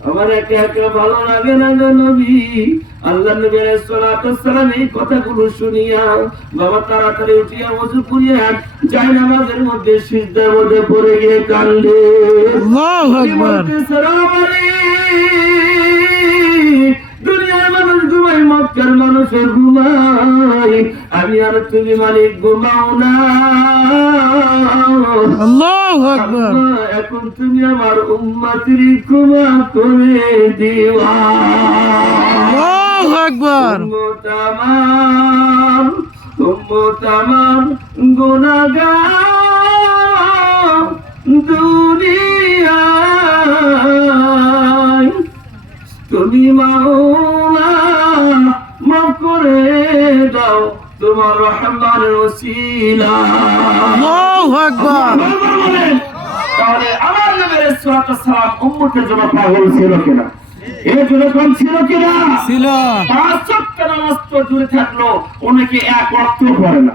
আমার একা একা ভালো লাগে না গো নবী। আল্লাহ নবী আলাইহিস সালাতু ওয়াস সালাম এই কথাগুলো শুনিয়া বাবা তাড়াতাড়ি উঠিয়া ওযু করিয়া যায় নামাজের মধ্যে সিজদার মধ্যে পড়ে গিয়ে কান্দে। আল্লাহু আকবার। দুনিয়ার মানুষ ঘুমায়, মক্কার মানুষ ঘুমায়, আমি আর তুমি মালিক ঘুমাও না। আল্লাহু আকবার। এখন তুমি আমার উম্মতের ক্ষমা করে দিবা। আল্লাহু আকবার। উম্মত আমার গুনাহগার দুনিয়ায়, তুমি মাওলা মাফ করে দাও তোমার রহমানের ওসিলা। আল্লাহু আকবার। তাহলে আমার নবীর সাল্লাল্লাহু আলাইহি ওয়াসাল্লাম উম্মতের জন্য পাগল ছিল কিনা? এর জন্য কোন ছিল কিনা? ছিল। 5 ওয়াক্ত নামাজ তো দূরে থাকলো, অনেকে এক ওয়াক্ত পড়ে না।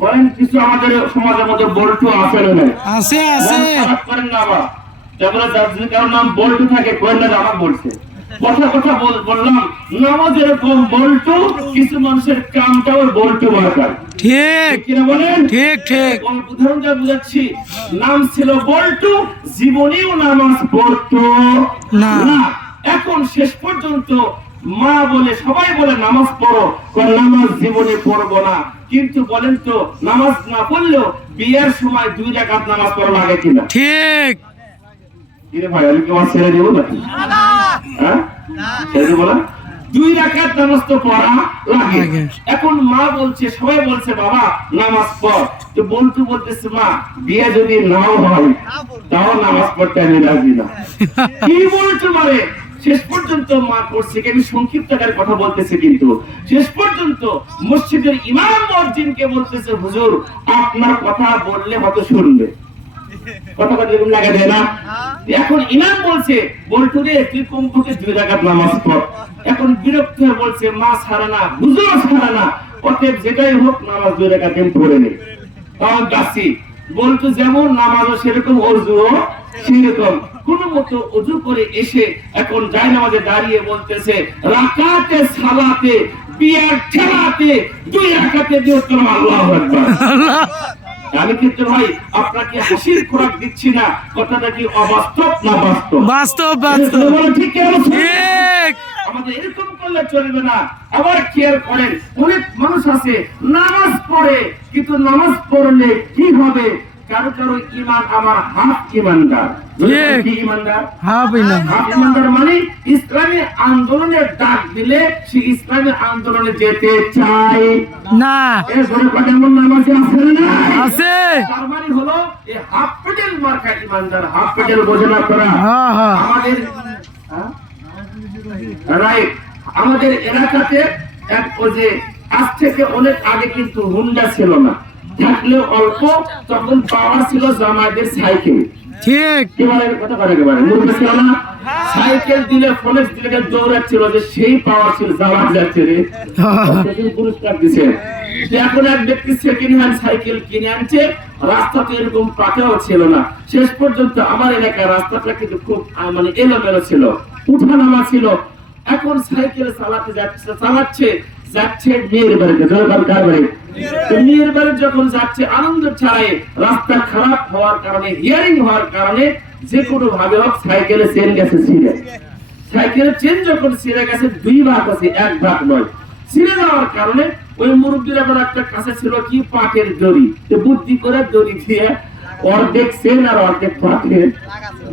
বলেন কিছু আমাদের সমাজের মধ্যে বল্টু আছে না? আছে আছে। করেন না বাবা, যেমন যার কারণ নাম বল্টু থাকে, কোন না আমাকে বলছে কথা কথা বললাম, নামাজ এরকম বল্টু, কিছু মানুষের কামটাও বল্টু বানায়। ঠিক কিনা বলেন? ঠিক ঠিক। উদাহরণটা বুঝাচ্ছি, নাম ছিল বল্টু, জীবনেও নামাজ পড়তো না। না। এখন শেষ পর্যন্ত মা বলে, সবাই বলে নামাজ পড়ো, নামাজ জীবনে পড়বো না। কিন্তু বলেন তো, নামাজ না পড়লেও বিয়ের সময় 2 রাকাত নামাজ পড়া লাগে কিনা? ঠিক। কিরে ভাই, আমি কি আমার ছেড়ে দেবো নাকি? হ্যাঁ, ছেড়ে দেবো না? 2 রাকাত নামাজ তো পড়া লাগে। এখন মা বলছে, সবাই বলছে বাবা নামাজ পড়, তো বলতে বলতেছে মা, বিয়ে যদি নাও হয় তাও নামাজ পড়তে আমি রাজি না। কি বলছো মানে? শেষ পর্যন্ত মা করছে কি, আমি সংক্ষিপ্ত আকারে কথা বলতেছি, কিন্তু শেষ পর্যন্ত মসজিদের ইমাম মুয়াজ্জিনকে বলতেছে, হুজুর আপনার কথা বললে হয়তো শুনবে, কথা কথা এরকম লাগা যায় না। এখন ইমাম বলছে, বলটু রে তুই কমপক্ষে 2 রাকাত নামাজ পড়। এখন বিরক্ত হয়ে বলছে, মা ছাড়া না, হুজুর ছাড়া না, অতএব যেটাই হোক নামাজ 2 রাকাত আমি পড়ে নেই। তখন গাছি বলতো যেমন নামাজও সেরকম, অজুও সেরকম। কোন মতো অজু করে এসে এখন যায় নামাজে দাঁড়িয়ে বলতেছে, রাকাতে সালাতে বিয়ার ঠেলাতে 2 রাকাতে দিয়ে তোর আল্লাহু আকবার। আমি কিন্তু ভাই আপনাকে হাসির খোরাক দিচ্ছি না, কথাটা কি অবাস্তব না বাস্তব? বাস্তব বাস্তব ঠিক কি বলছি? ঠিক। আমাদের এরকম করলে চলবে না। আবার খেয়াল করেন, অনেক মানুষ আছে নামাজ পড়ে, কিন্তু নামাজ পড়লে কি হবে, কারো কারো ইমান আমার হাফ ইমানদার। কি ইমানদার? হাফ ইমানদার মানে ইসলামী আন্দোলনের ডাক দিলে সে ইসলামী আন্দোলনে যেতে চায় না। এর ধরে কয়েকজন নামাজি আছেন না? আছে। তার মানে হলো এই হাফ পেডেল মার্কা ইমানদার। হাফ পেডেল বোঝেন আপনারা? আমাদের রাইট, আমাদের এলাকাতে এক ওই যে আজ থেকে অনেক আগে কিন্তু হুন্ডা ছিল না, থাকলে অল্প, তখন পাওয়ার ছিল জামাইদের সাইকেল। ঠিক কি বলে কথা করে একেবারে মুরুখ ছিল না, সাইকেল দিলে ফোনেক্স দিলে দৌড়াচ্ছিল, যে সেই পাওয়ার ছিল, জামাই যাচ্ছে রে পুরস্কার দিছে। এখন এক ব্যক্তি সেকেন্ড হ্যান্ড সাইকেল কিনে আনছে, রাস্তা তো এরকম পাকাও ছিল না। শেষ পর্যন্ত আমার এলাকায় রাস্তাটা কিন্তু খুব মানে এলোমেলো ছিল, উঠানামা ছিল। এখন সাইকেল চালাচ্ছে যাচ্ছে মেয়ের বাড়িতে, মেয়ের বাড়ি যখন যাচ্ছে আনন্দ ছাড়াই, রাস্তা খারাপ হওয়ার কারণে, হিয়ারিং হওয়ার কারণে যে কোনো ভাবে হোক সাইকেলে চেন গেছে ছিঁড়ে। সাইকেলের চেন যখন ছিঁড়ে গেছে, 2 ভাগ আছে, 1 ভাগ নয়। ছিঁড়ে যাওয়ার কারণে ওই মুরব্বীর আবার একটা কাছে ছিল কি পাটের দড়ি, বুদ্ধি করে দড়ি দিয়ে অর্ধেক চেন আর অর্ধেক পাটের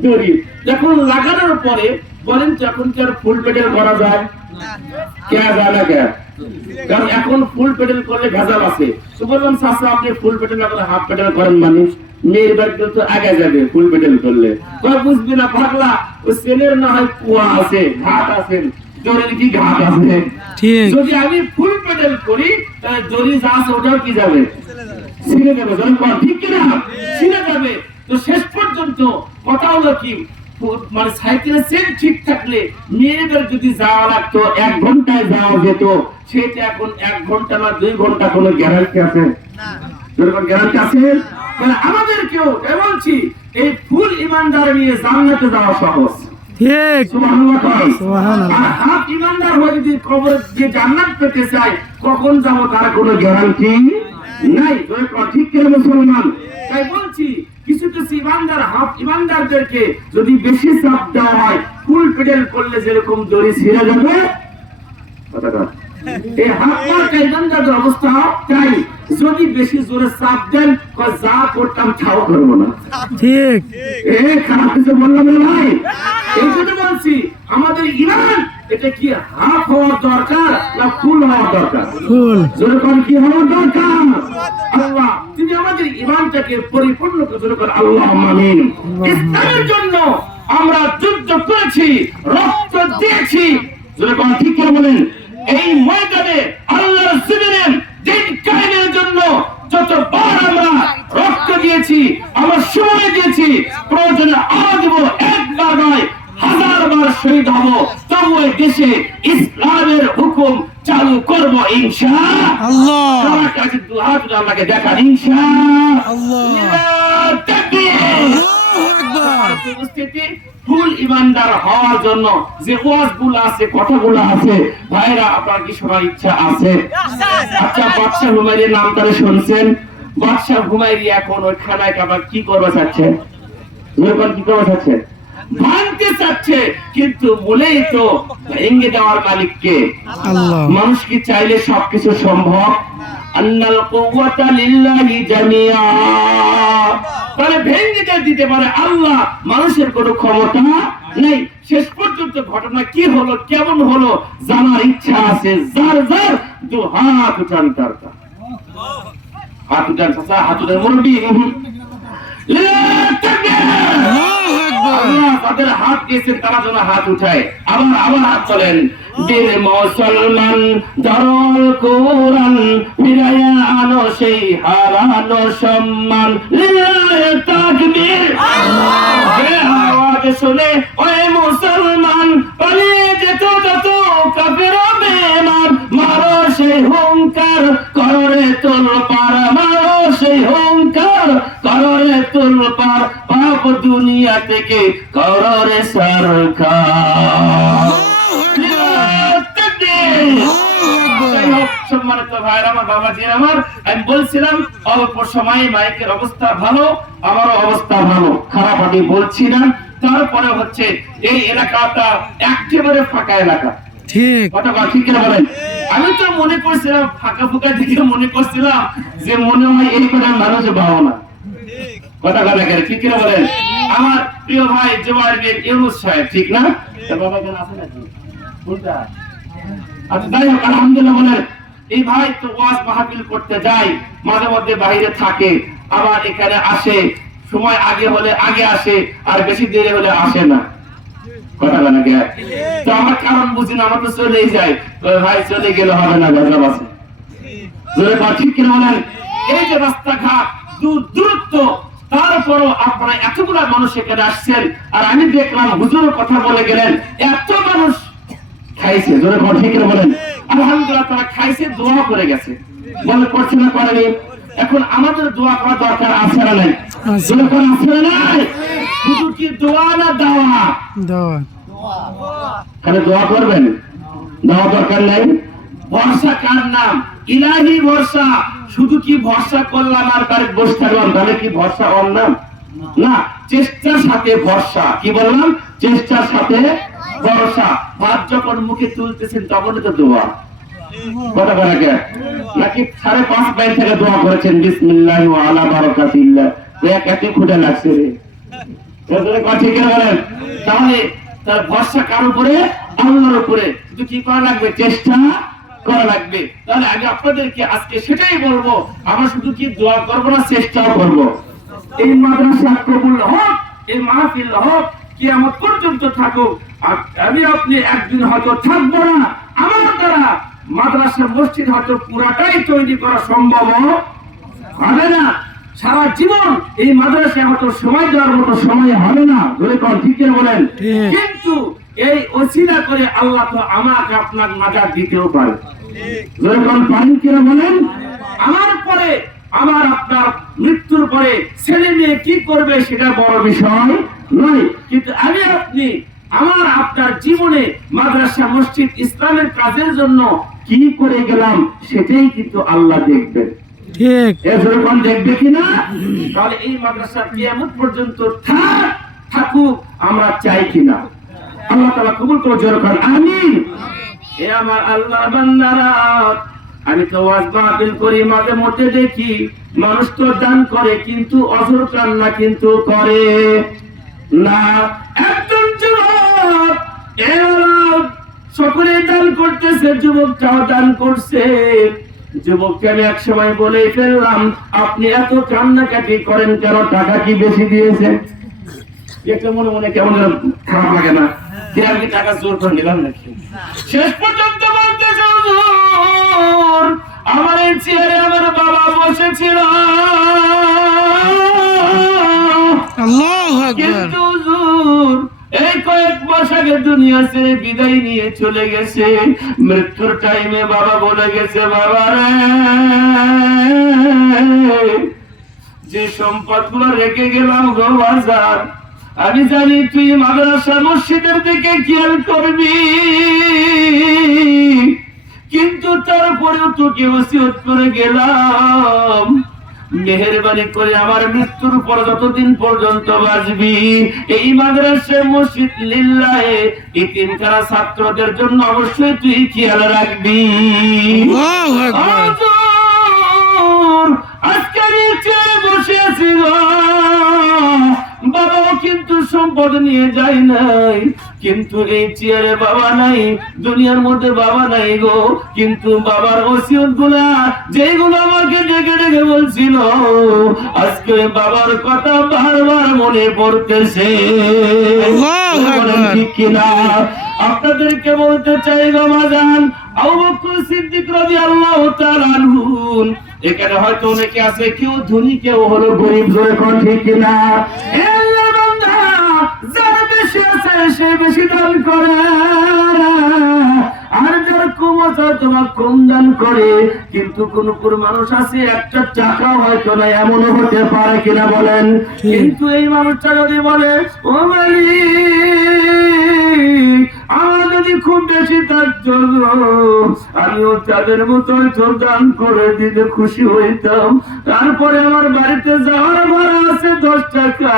দড়ি যখন লাগানোর পরে বলেন তো এখন কি আর ফুল পেডেল করা যায়? কে যায় না কে? কারণ এখন ফুল পেডেল করলে ভেজাল আছে। তো বললাম চাচা আপনি ফুল পেডেল না করে হাফ পেডেল করেন, মানে মেয়ের বাড়িতে তো আগে যাবে ফুল পেডেল করলে। বুঝবি না পাগলা, ওই চেনের না হয় কুয়া আছে, ঘাট আছে, দড়ির কি ঘাট আছে? যদি আমি ফুল পেডেল করি তাহলে দড়ি যা আছে ওটাও কি যাবে, ছিঁড়ে যাবে। ঠিক কিনা? ছিঁড়ে যাবে। তো শেষ পর্যন্ত কথা হলো কি, মানে সাইকেলের চেন ঠিক থাকলে মেয়েদের যদি যাওয়া লাগতো 1 ঘন্টায় যাওয়া যেত, সেটা এখন 1 ঘন্টা না 2 ঘন্টা কোনো গ্যারান্টি আছে? গ্যারান্টি আছে? আমাদেরকেও বলছি এই ফুল ইমানদার নিয়ে জান্নাতে যাওয়া সহজ। ঠিক সুবহানাল্লাহ। হাফ ইমানদার হয়ে যদি কবরে যে জান্নাত পেতে চায়, কখন যাবো তার কোনো গ্যারান্টি নাই। ঠিক কিনা মুসলমান? তাই বলছি কিছু কিছু ইমানদার, হাফ ইমানদারদেরকে যদি বেশি চাপ দেওয়া হয়, ফুল পেডেল করলে যেরকম দড়ি ছিঁড়ে যাবে, এই হাফ মার্কা ইমানদারদের অবস্থা তাই। যদি বেশি জোরে চাপ দেন, যা করতাম তাও করবো না। ঠিক খারাপ কিছু বললাম না ভাই। এই জন্য বলছি আমাদের ইমান এটা কি হাফ হওয়ার দরকার না ফুল হওয়ার দরকার? ফুল। যেরকম কি হওয়ার দরকার? আল্লাহ তিনি আমাদের ইমানটাকে পরিপূর্ণ করে। আল্লাহ আমিন। ইসলামের জন্য আমরা যুদ্ধ করেছি, রক্ত দিয়েছি, যেরকম ঠিক করে বলেন। এই ময়দানে আল্লাহর জমিনে দিন কায়েমের জন্য যতবার আমরা রক্ত দিয়েছি, আমরা সময় দিয়েছি, প্রয়োজনে আরো দেব, 1 বার নয় 1000 বার শহীদ হব, তবু এই দেশে ইসলামের হুকুম চালু করব ইনশাআল্লাহ। আমার কাছে দুহাত আমাকে দেখান ইনশাআল্লাহ। তাকবীর। উপস্থিতি ফুল ইমানদার হওয়ার জন্য যে ওয়াজগুলো আছে, কথাগুলো আছে, ভাইরা আপনার কি শোনার ইচ্ছা আছে? আচ্ছা, বাদশাহ হুমায়ুনের নাম তারা শুনছেন? বাদশাহ হুমায়ুন এখন ওই খানায় আবার কি করবে চাচ্ছে? কি করবে চাচ্ছে? ভাঙতে চাচ্ছে, কিন্তু বলেই তো ভেঙে দেওয়ার মালিক কে? আল্লাহ। মানুষ কি চাইলে সবকিছু সম্ভব? আন্নাল কুওয়াতা লিল্লাহি জামিআ। তাহলে ভেঙে দিতে পারে আল্লাহ, মানুষের কোনো ক্ষমতা নেই। শেষ পর্যন্ত ঘটনা কি হলো, কেমন হলো জানার ইচ্ছা আছে। যার যার 2 হাত উঠান, তার হাত উঠান, হাত উঠান মুরব্বি। আকবার আল্লাহ তাদের হাত দিয়েছেন তারা যেন হাত উঠায়। আবার হাত তোলেন। বীর মুসলমান ধরল কোরআন, ফিরাইয়া আনো সেই হারানো সম্মান। লিল্লাহি তাকবীর। যে আওয়াজ শুনে ওই মুসলমান পালিয়ে যেত যত কাফের বেঈমান, মারো সেই হুঙ্কার করে তোলপার, মারো সেই হুঙ্কার করে তোলপার, পাপ দুনিয়া থেকে কররে সরকার। যাই হোক, সম্মানিত ভাইরা আমার, বাবাজির আমার, আমি বলছিলাম অল্প সময়ে মাইকের অবস্থা ভালো, আমারও অবস্থা ভালো, খারাপ আমি বলছি না। তারপরে হচ্ছে এই এলাকাটা একেবারে ফাঁকা এলাকা। ঠিক কথা ঠিক কিনা বলেন? আমি তো মনে করছিলাম ফাঁকা ফুকা দিকে মনে করছিলাম যে মনে হয় এই করে মানুষ পাবো না। কথা ঠিক কিনা বলেন? আমার প্রিয় ভাই জুবাইর বিন ইউনুস সাহেব, ঠিক না? তার বাবা কেন আছে নাকি? কোনটা? আচ্ছা, যাই হোক, আলহামদুলিল্লাহ বলেন। এই ভাই তো ওয়াজ মাহফিল করতে যায়, মাঝে মধ্যে বাইরে থাকে, আবার এখানে আসে, সময় আগে হলে আগে আসে, আর বেশি দেরি হলে আসে না। কথা বলা গে তো আমার কারণ বুঝি না, আমার তো চলেই যায়। ভাই চলে গেলে হবে না, গজব আছে। ঠিক কিনা বলেন? এই যে রাস্তাঘাট দূরত্ব, তারপরও আপনারা এতগুলা মানুষ এখানে আসছেন, আর আমি দেখলাম হুজুরের কথা বলে গেলেন, এত মানুষ খাইছে। জোরে ঠিক কিনা বলেন? আলহামদুলিল্লাহ, তারা খাইছে, দোয়া করে গেছে। বলে করছে না, করেনি। এখন আমাদের দোয়া করা দরকার আছে না নাই? জোরে আছে না নাই? শুধু কি দোয়া না দাওয়া? দাওয়া তাহলে দোয়া করবেন, দেওয়া দরকার নাই। ভরসা কার নাম? ইলাহি ভরসা। শুধু কি ভরসা করলাম আর বাড়ি বসে থাকলাম, তাহলে কি ভরসা ওর নাম? না, চেষ্টার সাথে ভরসা। কি বললাম? চেষ্টার সাথে ভরসা। ভাত যখন মুখে তুলতেছেন তখনই তো দোয়া। কথা বলা গে নাকি 5.5 বাইর থেকে দোয়া করেছেন, বিসমিল্লাহি ওয়া আলা বারাকাতিল্লাহ, এক একই খুঁটে লাগছে রে। ঠিক কিনা বলেন? তাহলে তার ভরসা কার উপরে? আল্লাহর উপরে। কিন্তু কি করা লাগবে? চেষ্টা করা লাগবে। তাহলে আমি আপনাদেরকে আজকে সেটাই বলবো, আমরা শুধু কি দোয়া করবো না, চেষ্টাও করবো। এই মাদ্রাসা কবুল হোক, এই মাহফিল হোক, কিয়ামত পর্যন্ত থাকুক। আমি আপনি একদিন হয়তো থাকবো না, আমার দ্বারা মাদ্রাসা মসজিদ হয়তো পুরাটাই তৈরি করা সম্ভব হবে না। সারা জীবন এই মাদ্রাসায় হয়তো সময় দেওয়ার মতো সময় হবে না। ধরে কোন ঠিক বলেন? কিন্তু এই ওসিলা করে আল্লাহ তো আমাকে আপনার মাজার দিতেও পারে। ধরে কোন পারেন কিনা বলেন? আমার পরে, আমার আপনার মৃত্যুর পরে ছেলে মেয়ে কি করবে সেটা বড় বিষয় নয়। কিন্তু আমি আপনি আমার আপনার জীবনে মাদ্রাসা মসজিদ ইসলামের কাজের জন্য কি করে গেলাম সেটাই কিন্তু আল্লাহ দেখবেন। ঠিক এরকম দেখবে কিনা? তাহলে এই মাদ্রাসা কিয়ামত পর্যন্ত থাকুক আমরা চাই কিনা? আল্লাহ তাআলা কবুল করে যেরকম আমিন। এ আমার আল্লাহ বান্দারা, আমি তো ওয়াজ মাহফিল করি, মাঝে মধ্যে দেখি মানুষ তো দান করে কিন্তু অজর কান্না কিন্তু করে না। একজন যুবক সকলে দান করতেছে, যুবকটাও দান করছে। যুবককে আমি এক সময় বলে ফেললাম, আপনি এত কান্নাকাটি করেন কেন? টাকা কি বেশি দিয়েছেন? মনে মনে কেমন খারাপ লাগে না? আমি টাকা জোর করে নিলাম নাকি? শেষ পর্যন্ত বলতেছে, হুজুর আমার এই চেয়ারে আমার বাবা বসেছিল, আল্লাহু আকবার। কিন্তু হুজুর এই কয়েক মাস আগে দুনিয়া ছেড়ে বিদায় নিয়ে চলে গেছে। মৃত্যুর টাইমে বাবা বলে গেছে, বাবা রে, যে সম্পদ গুলো রেখে গেলাম গো বাজার, আমি জানি তুই মাদ্রাসা মসজিদের দিকে খেয়াল করবি, কিন্তু তারপরেও তোকে ওসিয়ত করে গেলাম, মেহেরবানি করে আমার মৃত্যুর পর যতদিন পর্যন্ত বাঁচবি এই মাদ্রাসা মসজিদ লিল্লাহে এতিমখানা ছাত্রদের জন্য অবশ্যই তুই খেয়াল রাখবি। আল্লাহু আকবার। আজকে নিচে বসে আছি, বাবা কি কিন্তু সম্পদ নিয়ে যায় নাই, কিন্তু এই চেয়ারে বাবা নাই, দুনিয়ার মধ্যে বাবা নাই গো, কিন্তু বাবার ওসিয়ত গুলা যেগুলো আমাকে ডেকে ডেকে বলছিল, আজকে বাবার কথা বারবার মনে পড়তেছে। আল্লাহু আকবার। ঠিক কিনা? আপনাদেরকে বলতে চাই বাবাজান, আবু বকর সিদ্দিক রাদিয়াল্লাহু তাআলা আনহু, এখানে হয়তো অনেকে আছে, কেউ ধনী কেউ হলো গরিব, জোরে কোন ঠিক কিনা? এ আল্লাহর বান্দা, যার বেশি আছে সে বেশি দান করে, আর যার কম আছে তোমার কম দান করে। কিন্তু কোন কোন মানুষ আছে একটা টাকা হয়তো না, এমনও হতে পারে কিনা বলেন? কিন্তু এই মানুষটা যদি বলে, ও মালিক, আমার যদি খুব বেশি থাকতো আমিও তাদের মতো দান করে দিতে খুশি হইতাম। তারপরে আমার বাড়িতে যাওয়ার ভাড়া আছে 10 টাকা,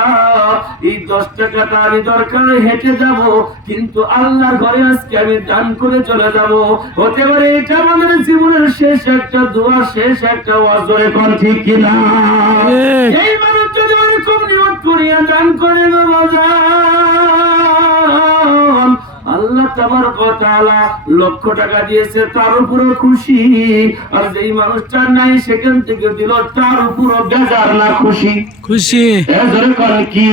এই 10 টাকাটা আমি দরকারে হেঁটে যাব, কিন্তু আল্লাহর ঘরে আজকে আমি দান করে চলে যাব। হতে পারে এটা আমাদের জীবনের শেষ একটা দোয়া, শেষ একটা ওয়াজ, জোরে কোন ঠিক কিনা? এই মানুষ যদি ওরকম নিয়ত করিয়া দান করে বাজান, আল্লাহ তাবারক ওয়া তাআলা লক্ষ টাকা দিয়েছে তার উপরে খুশি, আর যেই মানুষটা নাই সেখান থেকে দিল তার উপরে বেজার না খুশি? খুশি। জোরে কর কি?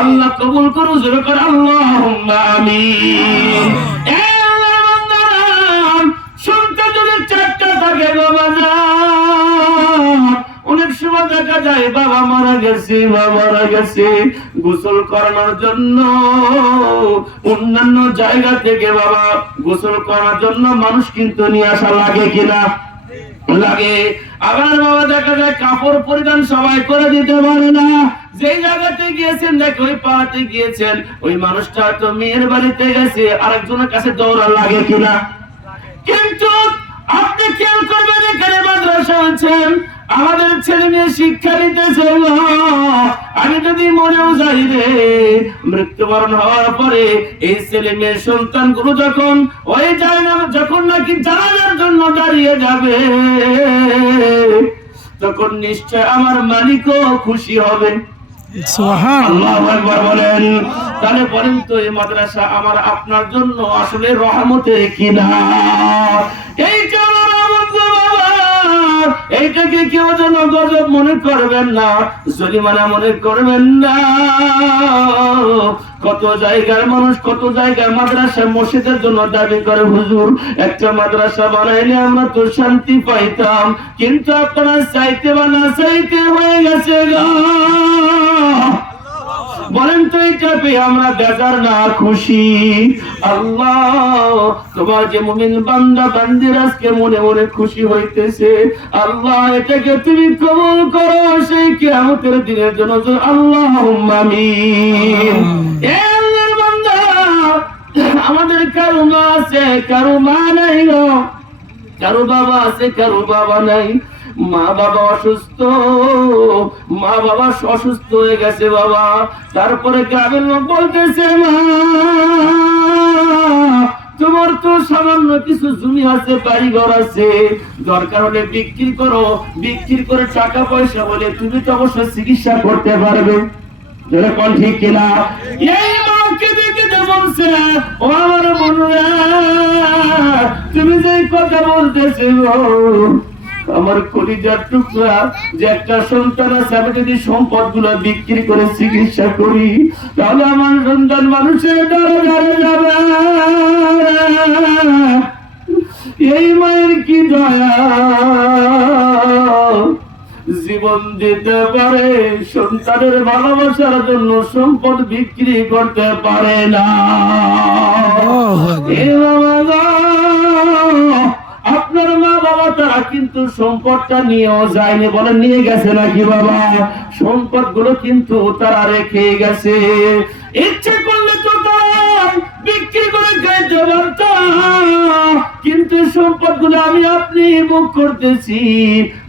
আল্লাহ কবুল করো, জোরে কর আল্লাহুম্মা আমিন। এ আল্লাহর বান্দারা, সন্তান যদি 4টা থাকে বাবাজান, অনেক সময় দেখা যায় বাবা মারা গেছে, মা মারা গেছে, গোসল করানোর জন্য অন্যান্য জায়গা থেকে বাবা গোসল করার জন্য মানুষ কিন্তু নিয়ে আসা লাগে কিনা? লাগে। আবার বাবা দেখা যায় কাপড় পরিধান সবাই করে দিতে পারে না, যেই জায়গাতে গিয়েছেন, দেখ ওই পাড়াতে গিয়েছেন, ওই মানুষটা তো মেয়ের বাড়িতে গেছে, আরেকজনের কাছে দৌড়া লাগে কিনা? কিন্তু আপনি খেয়াল করবেন, এখানে মাদ্রাসা আছেন, আমাদের ছেলে মেয়ে শিক্ষা নিতেছে, আমি যদি মরেও যাই রে, মৃত্যুবরণ হওয়ার পরে এই ছেলে মেয়ে সন্তান গুলো যখন ওই যায় না, যখন নাকি জানাজার জন্য দাঁড়িয়ে যাবে, তখন নিশ্চয় আমার মালিকও খুশি হবে। সুবহানাল্লাহ। আল্লাহু আকবার বলেন। তাহলে বলেন তো, এই মাদ্রাসা আমার আপনার জন্য আসলে রহমতের কিনা? এই এইটাকে কেউ যেন গজব মনে করবেন না, জরিমানা মনে করবেন না। কত জায়গার মানুষ, কত জায়গায় মাদ্রাসা মসজিদের জন্য দাবি করে, হুজুর একটা মাদ্রাসা বানাইলে আমরা তো শান্তি পাইতাম, কিন্তু আপনারা চাইতে বা না চাইতে হয়ে গেছে গো। বলেন তো এটা পেয়ে আমরা বেজার না খুশি? আল্লাহ, তোমার যে মুমিন বান্দা বান্দির আজকে মনে মনে খুশি হইতেছে, আল্লাহ এটাকে তুমি কবুল করো সেই কিয়ামতের দিনের জন্য, আল্লাহুম্মা আমিন। এ আল্লাহর বান্দা, আমাদের কারো মা আছে, কারো মা নাই গো, কারো বাবা আছে, কারো বাবা নাই। মা বাবা অসুস্থ, মা বাবা অসুস্থ হয়ে গেছে বাবা, তারপরে গ্রামের লোক বলতেছে, মা তোমার তো সামান্য কিছু জমি আছে, বাড়ি ঘর আছে, দরকার হলে বিক্রি করো, বিক্রি করে টাকা পয়সা হলে তুমি তো অবশ্যই চিকিৎসা করতে পারবে। যেরকম ঠিক কিনা? এই মাকে দেখে বলছে, ও আমার বোনেরা, তুমি যে কথা বলতেছো, আমার কলিজার টুকরা, যে একটা সন্তান আছে, আমি যদি সম্পদ গুলো বিক্রি করে চিকিৎসা করি, তাহলে আমার সন্তান মানুষের দ্বারা যাবে। এই মায়ের কি দয়া, জীবন দিতে পারে, সন্তানের ভালোবাসার জন্য সম্পদ বিক্রি করতে পারে না। আপনার মা বাবা তারা কিন্তু সম্পদটা নিয়েও যায়নি, বলেন নিয়ে গেছে নাকি বাবা? সম্পদ গুলো কিন্তু তারা রেখে গেছে। ইচ্ছে করলে তো তারা বিক্রি করে খাইতে পারতাম, কিন্তু এই সম্পদগুলো আমি আপনি ভোগ করতেছি।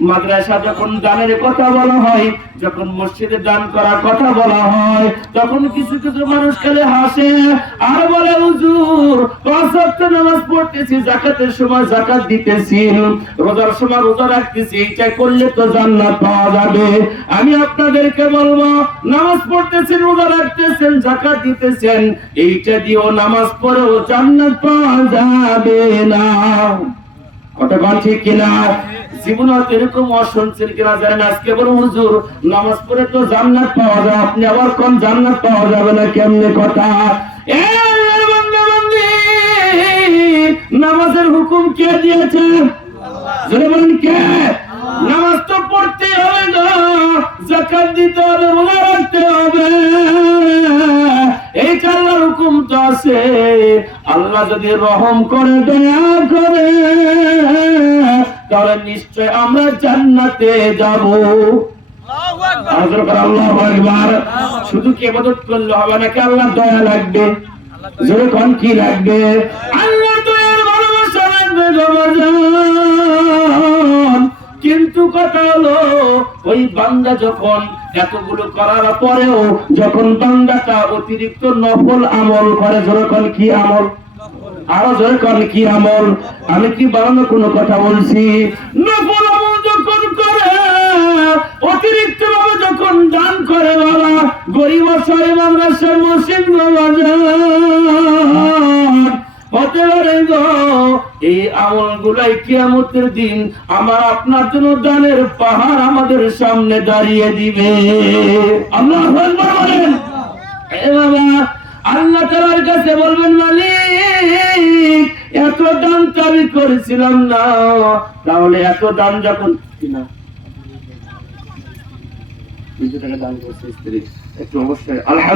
মাদ্রাসা যখন দানের কথা বলা হয়, যখন মসজিদে দান করার কথা বলা হয়, তখন কিছু কিছু মানুষ খালি হাসে আর বলে হুজুর 5 ওয়াক্ত নামাজ পড়তেছি, যাকাতের সময় যাকাত দিতেছি, রোজার সময় রোজা রাখতেছি, এটা করলে তো জান্নাত পাওয়া যাবে। আমি আপনাদেরকে বলবো, নামাজ পড়তেছেন, রোজা রাখতেছেন, যাকাত দিতেছেন, এইটা দিয়েও নামাজ পড়েও জান্নাত পাওয়া যাবে না। কথা বল ঠিক কিনা? জীবনে এরকম অশুনছেন কিনা জানেন? আজকে বড় হুজুর নামাজ পড়ে তো জান্নাত পাওয়া যায়, আপনি আবার কোন জান্নাত পাওয়া যাবে না, কেমনে কথা? নামাজের হুকুম কে দিয়েছে? জোরে বলেন কে? নামাজ তো পড়তে হবে না, যাকাত দিতে হবে, রোজা রাখতে হবে, এই আল্লাহর হুকুম তো আছে। আল্লাহ যদি রহম করে, দয়া করে, তাহলে নিশ্চয় আমরা জান্নাতে যাব। আল্লাহু আকবার। শুধু কি ইবাদত করলে হবে নাকি আল্লাহ দয়া লাগবে? জোরে কোন কি লাগবে? আল্লাহ দয়ার ভালোবাসা লাগবে গো। কিন্তু কথা হলো, ওই বান্দা যখন এতগুলো করার পরেও যখন বান্দাটা অতিরিক্ত নফল আমল করে, জোরে কোন কি আমল? আরো জোরে কোন কি আমল? আমি কি বানানো কোনো কথা বলছি? নফল আমল যখন করে, অতিরিক্ত ভাবে যখন দান করে, বাবা গরিব অসহায় মাদ্রাসার মসজিদ হতে পারে গো, এই আমল গুলাই কিয়ামতের দিন আমার আপনার জন্য দানের পাহাড় আমাদের সামনে দাঁড়িয়ে দিবে। আল্লাহু আকবার বলেন। এ বাবা, আল্লাহ তাআলার কাছে বলবেন, মালিক এত দান তো আমি করেছিলাম না, তাহলে এত দান যখন কিনা 200 টাকা দান করছে স্ত্রী, একটু অবশ্যই আলহামদুলিল্লাহ